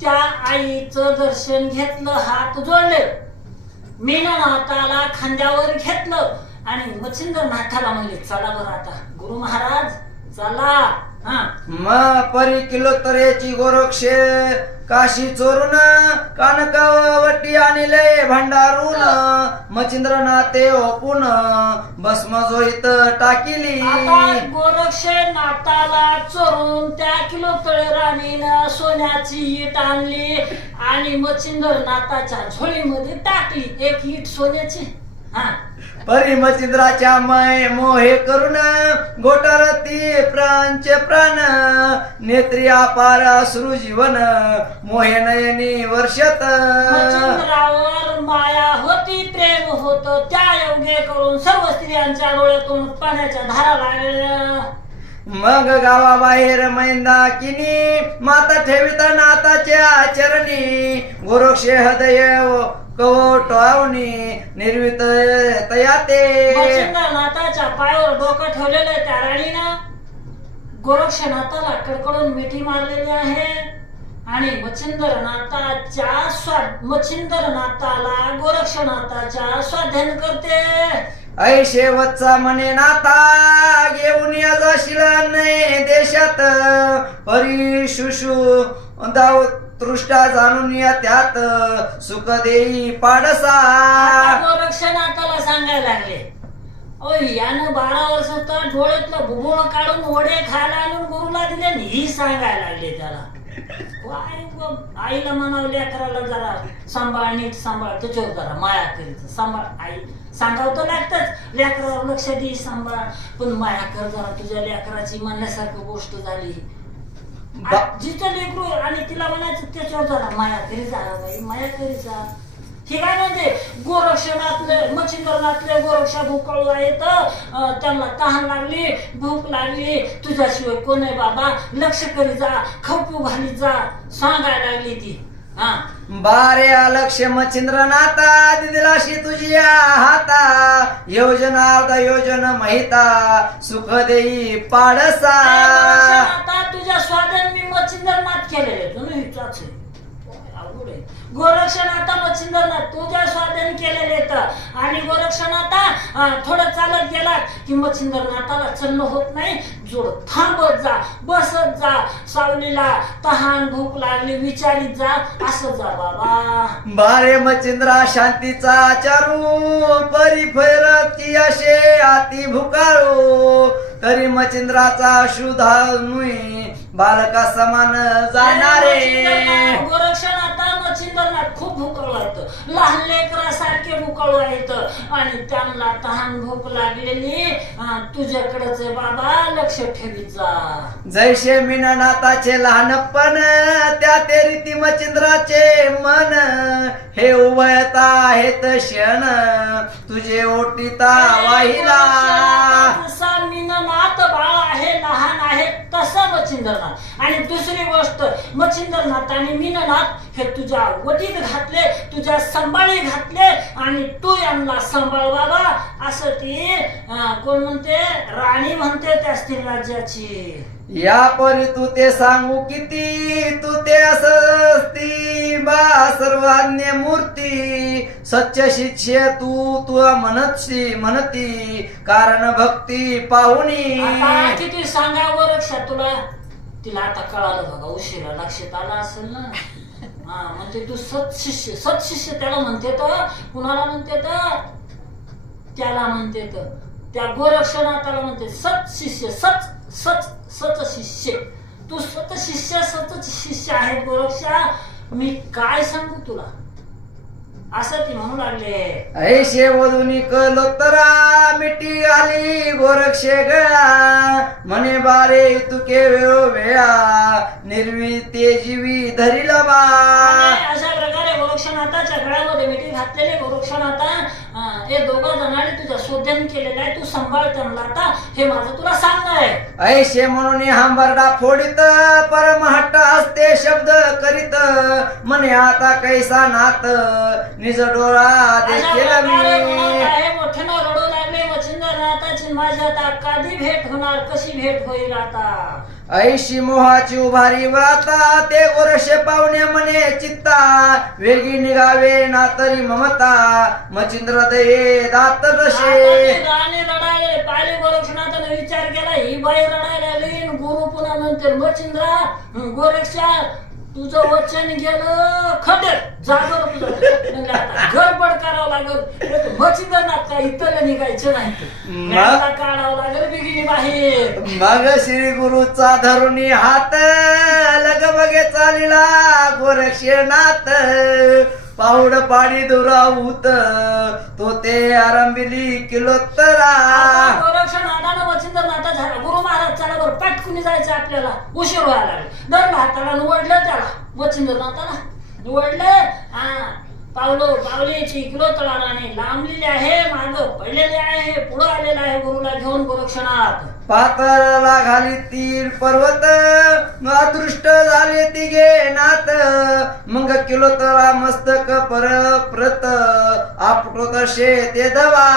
त्या आईचं दर्शन घेतलं, हात जोडले, मीननाथाला खांद्यावर घेतलं आणि मच्छिंद्रनाथाला म्हणले, चला बरं आता गुरु महाराज चला. परी किलो तरेची गोरक्षे काशी चोरून कानकावटी आणले भंडारून मच्छिंद्रनाथे ओपून भस्म जोईत टाकिली. आता गोरक्षनाथाला चोरून त्या किलो तळे राणीनं सोन्याची ईट आणली आणि मच्छिंद्रनाथाच्या झोळीमध्ये टाकली. एक ईट सोन्याची. परी मच्छिंद्राच्या मय मोहे करून गोटारती प्राणचे प्राण नेत्री अपार अश्रू जीवन मोहे नयनी वर्षत. मच्छिंद्रावर माया होती, प्रेम होत, त्या योगे करून सर्व स्त्रियांच्या डोळ्यातून पाण्याच्या धारा लागल्या. मग गावाबाहेर मैंदा किनी माता ठेविता नाताच्या चरणी गोरक्षे हृदय कवटावणी निर्वित तयाते. मच्छिंद्रनाथाच्या पायावर डोकं ठेवलेलं आहे त्या राणीनं. गोरक्षनाथाला कडकडून मिठी मारलेली आहे आणि मच्छिंद्रनाथाला गोरक्षनाथाच्या स्वाधीन करते. ऐशे वत्सा म्हणे नाथा घेऊन या जाशील नाही देशात परिशुशु दाव तृष्टा जाणून या त्यात सुख देई पाडसा. गोरक्षनाथाला सांगायला लागले, ओ यानं 12 वर्षाचा डोळ्यातलं भुबुळ काढून वडे खायला आणून गुरुला दिले आणि ही सांगायला लागले त्याला. आईला म्हणावं लेकराला जरा सांभाळ, नीट सांभाळ, त्याच्यावर जरा माया करीत सांभाळ. आई सांगावं तर लागतच, लेकरावर लक्ष दे, सांभाळ, पण माया कर जरा, तुझ्या लेकराची म्हणण्यासारखी गोष्ट झाली. जिचं लेकरू आणि तिला म्हणायचं त्याच्यावर जरा माया करी जा बाई, माया करी जा. हे काय म्हणते, गोरक्षनाथले मच्छिंद्रनाथले गोरक्षा भूकळू आहेत, त्यांना तहान लागली, भूक लागली, तुझ्याशिवाय कोण आहे बाबा, लक्ष करी जा, खाऊ पिऊ घाली जा, सांगायला लागली ती. हा बारे लक्ष मच्छिंद्रनाथा दिदिलाशी तुझ्या हाता योजना अर्ध योजना महिता सुख देई पाडसा आता तुझ्या स्वाधीन मी मच्छिंद्रनाथ केलेले तुम्ही विचारच अवघड आहे. गोरक्षनाथा मच्छिंद्रनाथ तुझ्या स्वाधीन केलेले तर आणि गोरक्षनाथा थोडं चालत गेला की मच्छिंद्रनाथाला चलणं होत नाही जोड थांबत जा बसत जा सावलीला तहान भूक लागली विचारित जा असं जा बाबा. बारे मच्छिंद्रा शांतीचा चारू परी फैरती असे आती भुकाळू तरी मच्छिंद्राचा शुधानुई बालका समान जाणारे. गोरक्षनाथा मच्छिंद्रनाथ खूप भुकळू आहेत लहान लेकरासारखे भुकळू आहेत आणि त्यांना तहान भूक लागलेली तुझ्याकडेच आहे बाबा लक्ष ठेवीत जा. जैसे मीननाथाचे लहानपण त्या ते रीती मच्छिंद्राचे मन हे उभयता आहेत क्षण तुझे ओटीता वाहिला. जसा मीननाथ बाळ आहे लहान आहे तसा मच्छिंद्रनाथ. आणि दुसरी गोष्ट मच्छिंद्रनाथ आणि मीननाथ हे तुझ्या वटीत घातले तुझ्या संभाळी घातले आणि तू यांना सांभाळ बाबा असं ती कोण म्हणते राणी म्हणते त्या स्त्री राज्याची. या परी तू ते सांगू किती तू ते असती बा सर्वान्य मूर्ती सच्च शिष्य तू म्हणती कारण भक्ती पाहुनी. आता किती सांगा गोरक्षा तुला तिला आता कळालं बघा उशिरा लक्षात आला असेल ना. म्हणजे तू सत्शिष्य त्याला म्हणते तर कुणाला म्हणते तर त्याला म्हणते तर त्या गोरक्षनाथाला म्हणते सत्शिष्य सच शिष्य. तू सतशिष्य आहे गोरक्षा. मी काय सांगू तुला असं ती म्हणू लागले. ऐशे वधुनी कलोत्तरा मिठी आली गोरक्षे गळा म्हणे बारे तुके वेळा निर्वी ते जीवी धरिल बा. अशा प्रकारे गोरक्षनाथाच्या गळ्यामध्ये मिठी घातलेले गोरक्षनाथा हे दोघं जणांनी तुझ्या शोधन केलेलं आहे तू सांभाळ त्यांना आता हे माझं तुला सांगणं आहे. ऐशे म्हणून हंबरडा फोडित परमहट्ट असते शब्द करीत म्हणे आता कैसा नात निज डोळा देखील मी. मोठ्यानं रडू लागले मच्छिंद्रनाथाची माझी आता कधी भेट होणार कशी भेट होईल आता. ऐशी मोहाची उभारी वाता ते गोरक्षे पाहुणे म्हणे चित्ता वेगी निघावे ना तरी ममता मच्छिंद्र दये दात दशे. राणी रडायले पाहिले गोरक्षनाथाने विचार केला ही बाई रडायला लागली गुरु पुन्हा म्हणते मच्छिंद्रा गोरक्षा तुझं वचन गेलं खड्ड्यात जागर तुझं गडबड करावं लागल मच्छिंद्रनाथ काय इथं निघायचं नाही काढावं लागेल बिगिनी बाहेर. मग श्री गुरुचा धरुणी हात लग बघे चालिला गोरक्षनाथ पाऊड पाडी दुरावूत तो ते आरंभिली किलोत्तरा. गोरक्षनाथानं मच्छिंद्रनाथा झाला गुरु महाराज चला बरं पटकुनी जायचं आपल्याला उशीर व्हायला लागला. धरलं हाताला निवडलं त्याला मच्छिंद्रनाथाला निवडलं पावलीची किलोत्तरा राणी लांबलेली आहे माग पडलेली आहे पुढे आलेला आहे गुरुला घेऊन गोरक्षनाथ. पातळला घाली तीर पर्वत अदृष्ट झाले तिघे नाथ मग किलोत्तरा मस्तक परप्रत आपटो तसे ते दवा.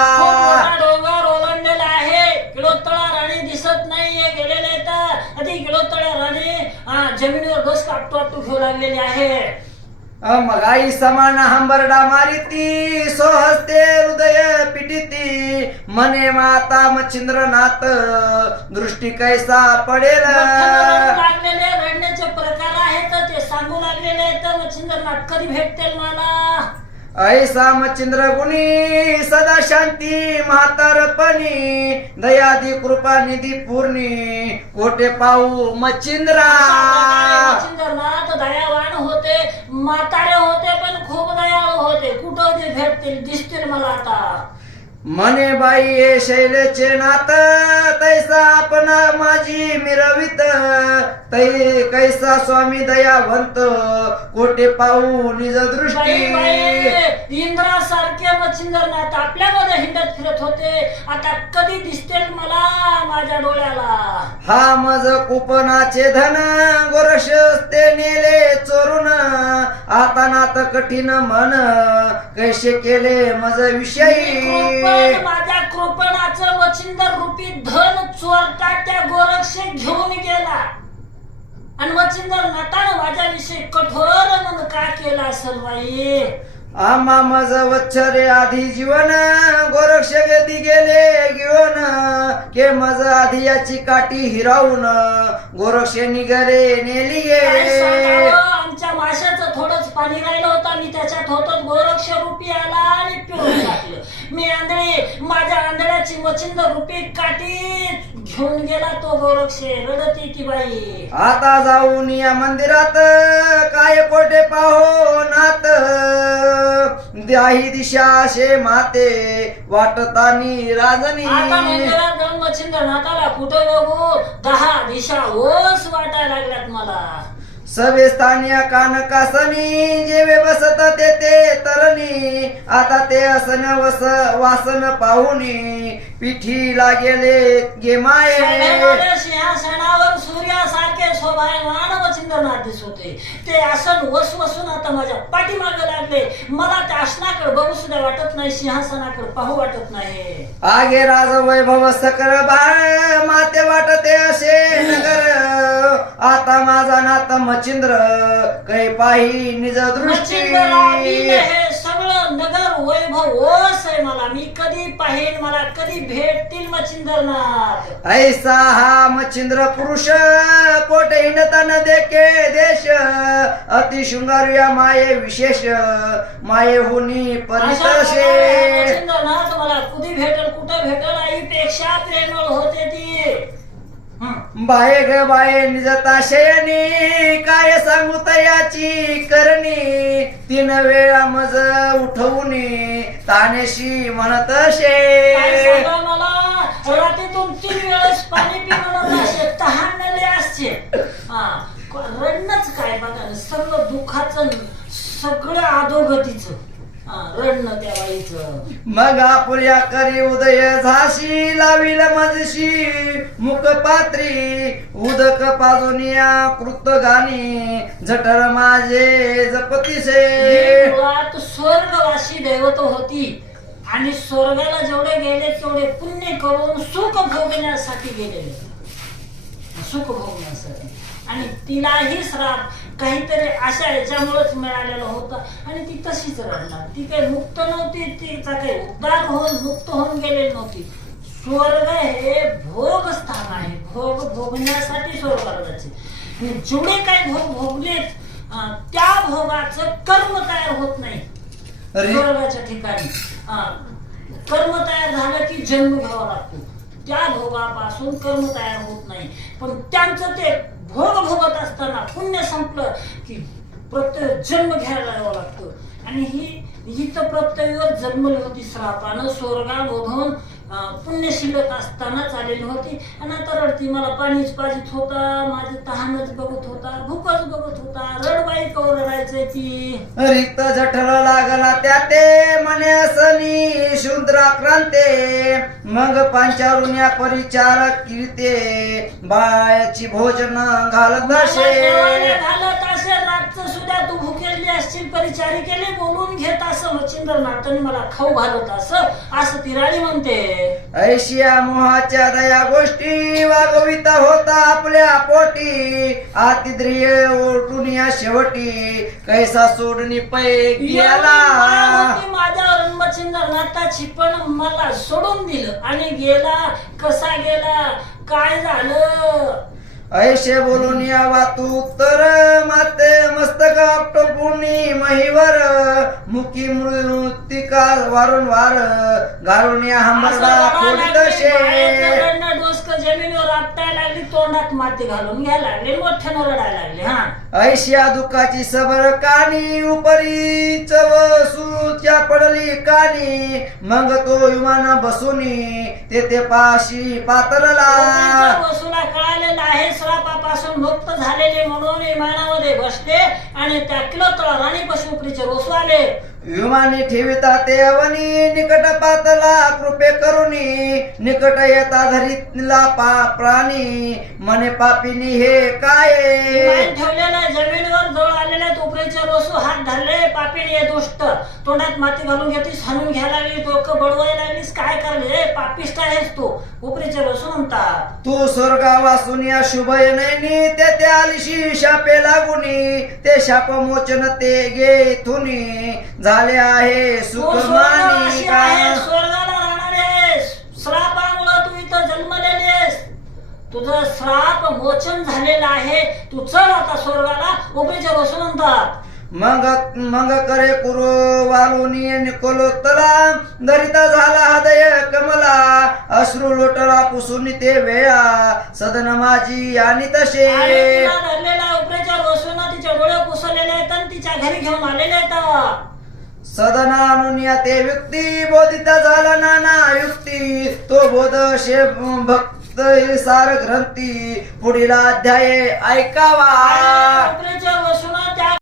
डोंगर ओलांडलेला आहे किलोत्तरा राणी दिसत नाहीये गेलेले तर ती किलोत्तरा राणी जमिनीवर घोस कापतो घेऊ लागलेली आहे. मग आई समान हंबरडा मारिती सोहस्ते हृदय पिटिती म्हणे माता मच्छिंद्रनाथ दृष्टी कैसा पडेल. लागलेले रडण्याचे प्रकार आहेत ते सांगू लागलेले आहेत मच्छिंद्रनाथ कधी भेटतील मला. ऐसा मच्छिंद्र गुणी सदा शांती म्हातारपणी दयादी कृपा निधी पूर्णी कोटे पाहू मच्छिंद्रा. मच्छिंद्रनाथ दयावान होते म्हातारे होते पण खूप दयाळू होते कुठं ते भेटतील दिसतील मला आता. म्हणे बाई हे शैलेचे नात तैसा आपण माझी मिरवित तै कैसा स्वामी दयावंत कोटे पाहू निज दृष्टी. इंद्रासारखे मच्छिंद्रनाथ आपल्यामध्ये हिंडत फिरत होते आता कधी दिसतील मला माझ्या डोळ्याला. हा मज कुपनाचे धन गोरक्ष ते नेले चोरून आता नात कठीण मन कैसे केले मज विषयी कृपण माझ्या कृपणाचं वचिंदर रूपी धन चोरटा त्या गोरक्ष घेऊन गेला आणि वचिंदर नातानं माझ्याविषयी कठोर मन का केला असेल बाई आम्हा मज वच्छरे आधी जीवन गोरक्ष गती गेले घेऊन के मज आधी याची काठी हिरावून गोरक्ष निघरे नेली काय सांगावं, आमच्या माशाचं थोडंच पाणी राहिलं होतं मी त्याच्यात होतं गोरक्ष रूपी आला आणि पिळून टाकलं मी आंधळे माझ्या आंधळ्याची वचिंदर रूपी काठी घेऊन गेला तो गोरक्ष रडती ती बाई आता जाऊन या मंदिरात काय कोठे पाहो नात द्याही दिशा शे माते वाटतानी राजनी आता मंदिरात जाऊन वचिंदर नाताला कुठं बघू 10 दिशा ओस वाटायला लागल्यात मला सवे स्थानिया कानकासनी जेवे बसत तेथे तरणी आता ते असन वासन पाहुनी पिठीला गेले गे माये सिंहासनावर सूर्यासारखे शोभायमान वचिंद्रनाथ दिसत होते ते आसन वसून आता माझ्या पाठीमागे लागले मला त्या आसनाकडे बघू सुद्धा वाटत नाही सिंहासनाकडे पाहू वाटत नाही आगे राज वैभव सकळ बाळ माते वाटते असे नगर आता माझा नात मचिंद्र कै पाही निज दृष्टी हे सगळं नगर वैभव ओस आहे मला मी कधी पाहिन मला कधी भेटतील मचिंद्रनाथ ऐसा हा मच्छिंद्र पुरुष कोटे हिंडतान देखे देश अति शृंगारूया माये विशेष माये होनी परितशे मचिंद्रनाथ मला कधी भेटल कुठे भेटल आईपेक्षा प्रेमळ होते ती बाये ग बाये निजता शयनी काय सांगू तयाची करणी 3 वेळा मज उठवून तानेशी म्हणत शे मला रात्रीतून 3 वेळेस पाणी पिणं असे तहानले असते रडणंच काय बघा सगळं दुःखाचं सगळं अधोगतीचं रडणं त्या बाईचं मग आपुल्या करी उदय झाशी लाविल मजशी मुखपात्री उदक पाजुनिया कृत गाणी जठर माझे जपतीसे मुळात स्वर्गवासी दैवत होती आणि स्वर्गाला जेवढे गेले तेवढे पुण्य करून सुख भोगण्यासाठी गेलेले सुख भोगण्यासाठी आणि तिलाही श्राप काहीतरी अशा याच्यामुळेच मिळालेलं होतं आणि ती तशीच राहणार ती काही मुक्त नव्हती तिचा काही उद्धार होऊन मुक्त होऊन गेलेली नव्हती स्वर्ग हे भोग स्थान आहे भोग भोगण्यासाठी स्वर्गाला जायचे जेवढे काही भोग भोगलेत त्या भोगाचं कर्म तयार होत नाही स्वर्गाच्या ठिकाणी कर्म तयार झालं की जन्म घ्यावा लागतो त्या भोगापासून कर्म तयार होत नाही पण त्यांचं ते भोग भोगत असताना पुण्य संपलं की प्रत्यय जन्म घ्यायला यावं लागतं आणि ही तर प्रत्ययावर जन्मली होती श्रापानं स्वर्गामधून पुण्य शिल्लक असताना चाललेली होती आणि आता रडती मला पाणीच पाजित होता माझी तहानच बघत होता भूकच बघत होता रडबाई कवर रडायचंय ती रिक्त जठर लागला त्या ते म्हणे सनी शूद्राक्रांते मग पांचारुण्या परिचार कीर्ते बाळाची भोजन घालत असे घालत असे रातचं सुद्धा तू भुकेली असशील परिचारी केले बोलून घेत असं मच्छिंद्रनाथांनी मला खाऊ घालत असं ती राणी म्हणते ऐशिया मोहाच्या दया गोष्टी वागविता होता आपल्या पोटी आतिद्रिय ओटून या शेवटी कैसा सोडणी पै गेला माझ्यावर मच्छिंद्रनाथाची पण मला सोडून दिलं आणि गेला कसा गेला काय झालं ऐशे बोलून यावा तू उत्तर माते मस्तक आपटोपुनी महिवर मुखी मृतिका वारंवार घालून या हमरडा फोडीतशे डोसक जमिनीवर आपटायला लागली तोंडात माती घालून घ्यायला लागले मोठ्यानं रडायला लागले ऐशिया दुःखाची सबर कानी उपरी चवसूच्या पडली कानी मग तो विमान बसूनी तेथे पाशी पातळला वसूला कळालेला आहे श्रापापासून मुक्त झालेले म्हणून विमानामध्ये बसले आणि त्या किलोतळा राणी पशुपरीचे रोसू आले विमानी ठेविता ते अवनी निकट पातला कृपे करुनी निकट येता धरीतला प्राणी मने पापिनी हे काय मान ठेवलेला जमिनीवर जवळ आलेल्या टोपरीचे रोसू हात धरले पापीने दुष्ट तोंडात माती घालून घेतीस हाणून घ्यायला लागली डोकं बडवायला लागलीस काय करले पापिष्ट आहेस तू उपरीचे रोसू म्हणतात तू स्वर्गा वासून या शुभ नैनी ते आलिशी शापे लागुनी ते शाप मोचन ते घेथुनी झाले आहे तू सुखमानी अशी का आहे स्वर्गाला राहणार आहेस श्रापामुळे तू इथं जन्मलेलेस तुझं श्राप मोचन झालेलं आहे तू चल आता स्वर्गाला उपरीचे रोसू म्हणतात मग करे कुरु वालुनी निकोलो तला दरिता झाला हृदय कमला अश्रू लोटला पुसून ते वेळा सदन माझी आणि तसे आणि तिला धरलेला उपरेच्या रोसून तिचे डोळे पुसलेले आहेत आणि तिच्या घरी घेऊन आलेले आहेत सदना आणून या ते व्यक्ती बोधिता झाला नाना युक्ती तो बोध शे भक्त सार ग्रंथी पुढील अध्याय ऐकावा उपरेच्या रोसून त्या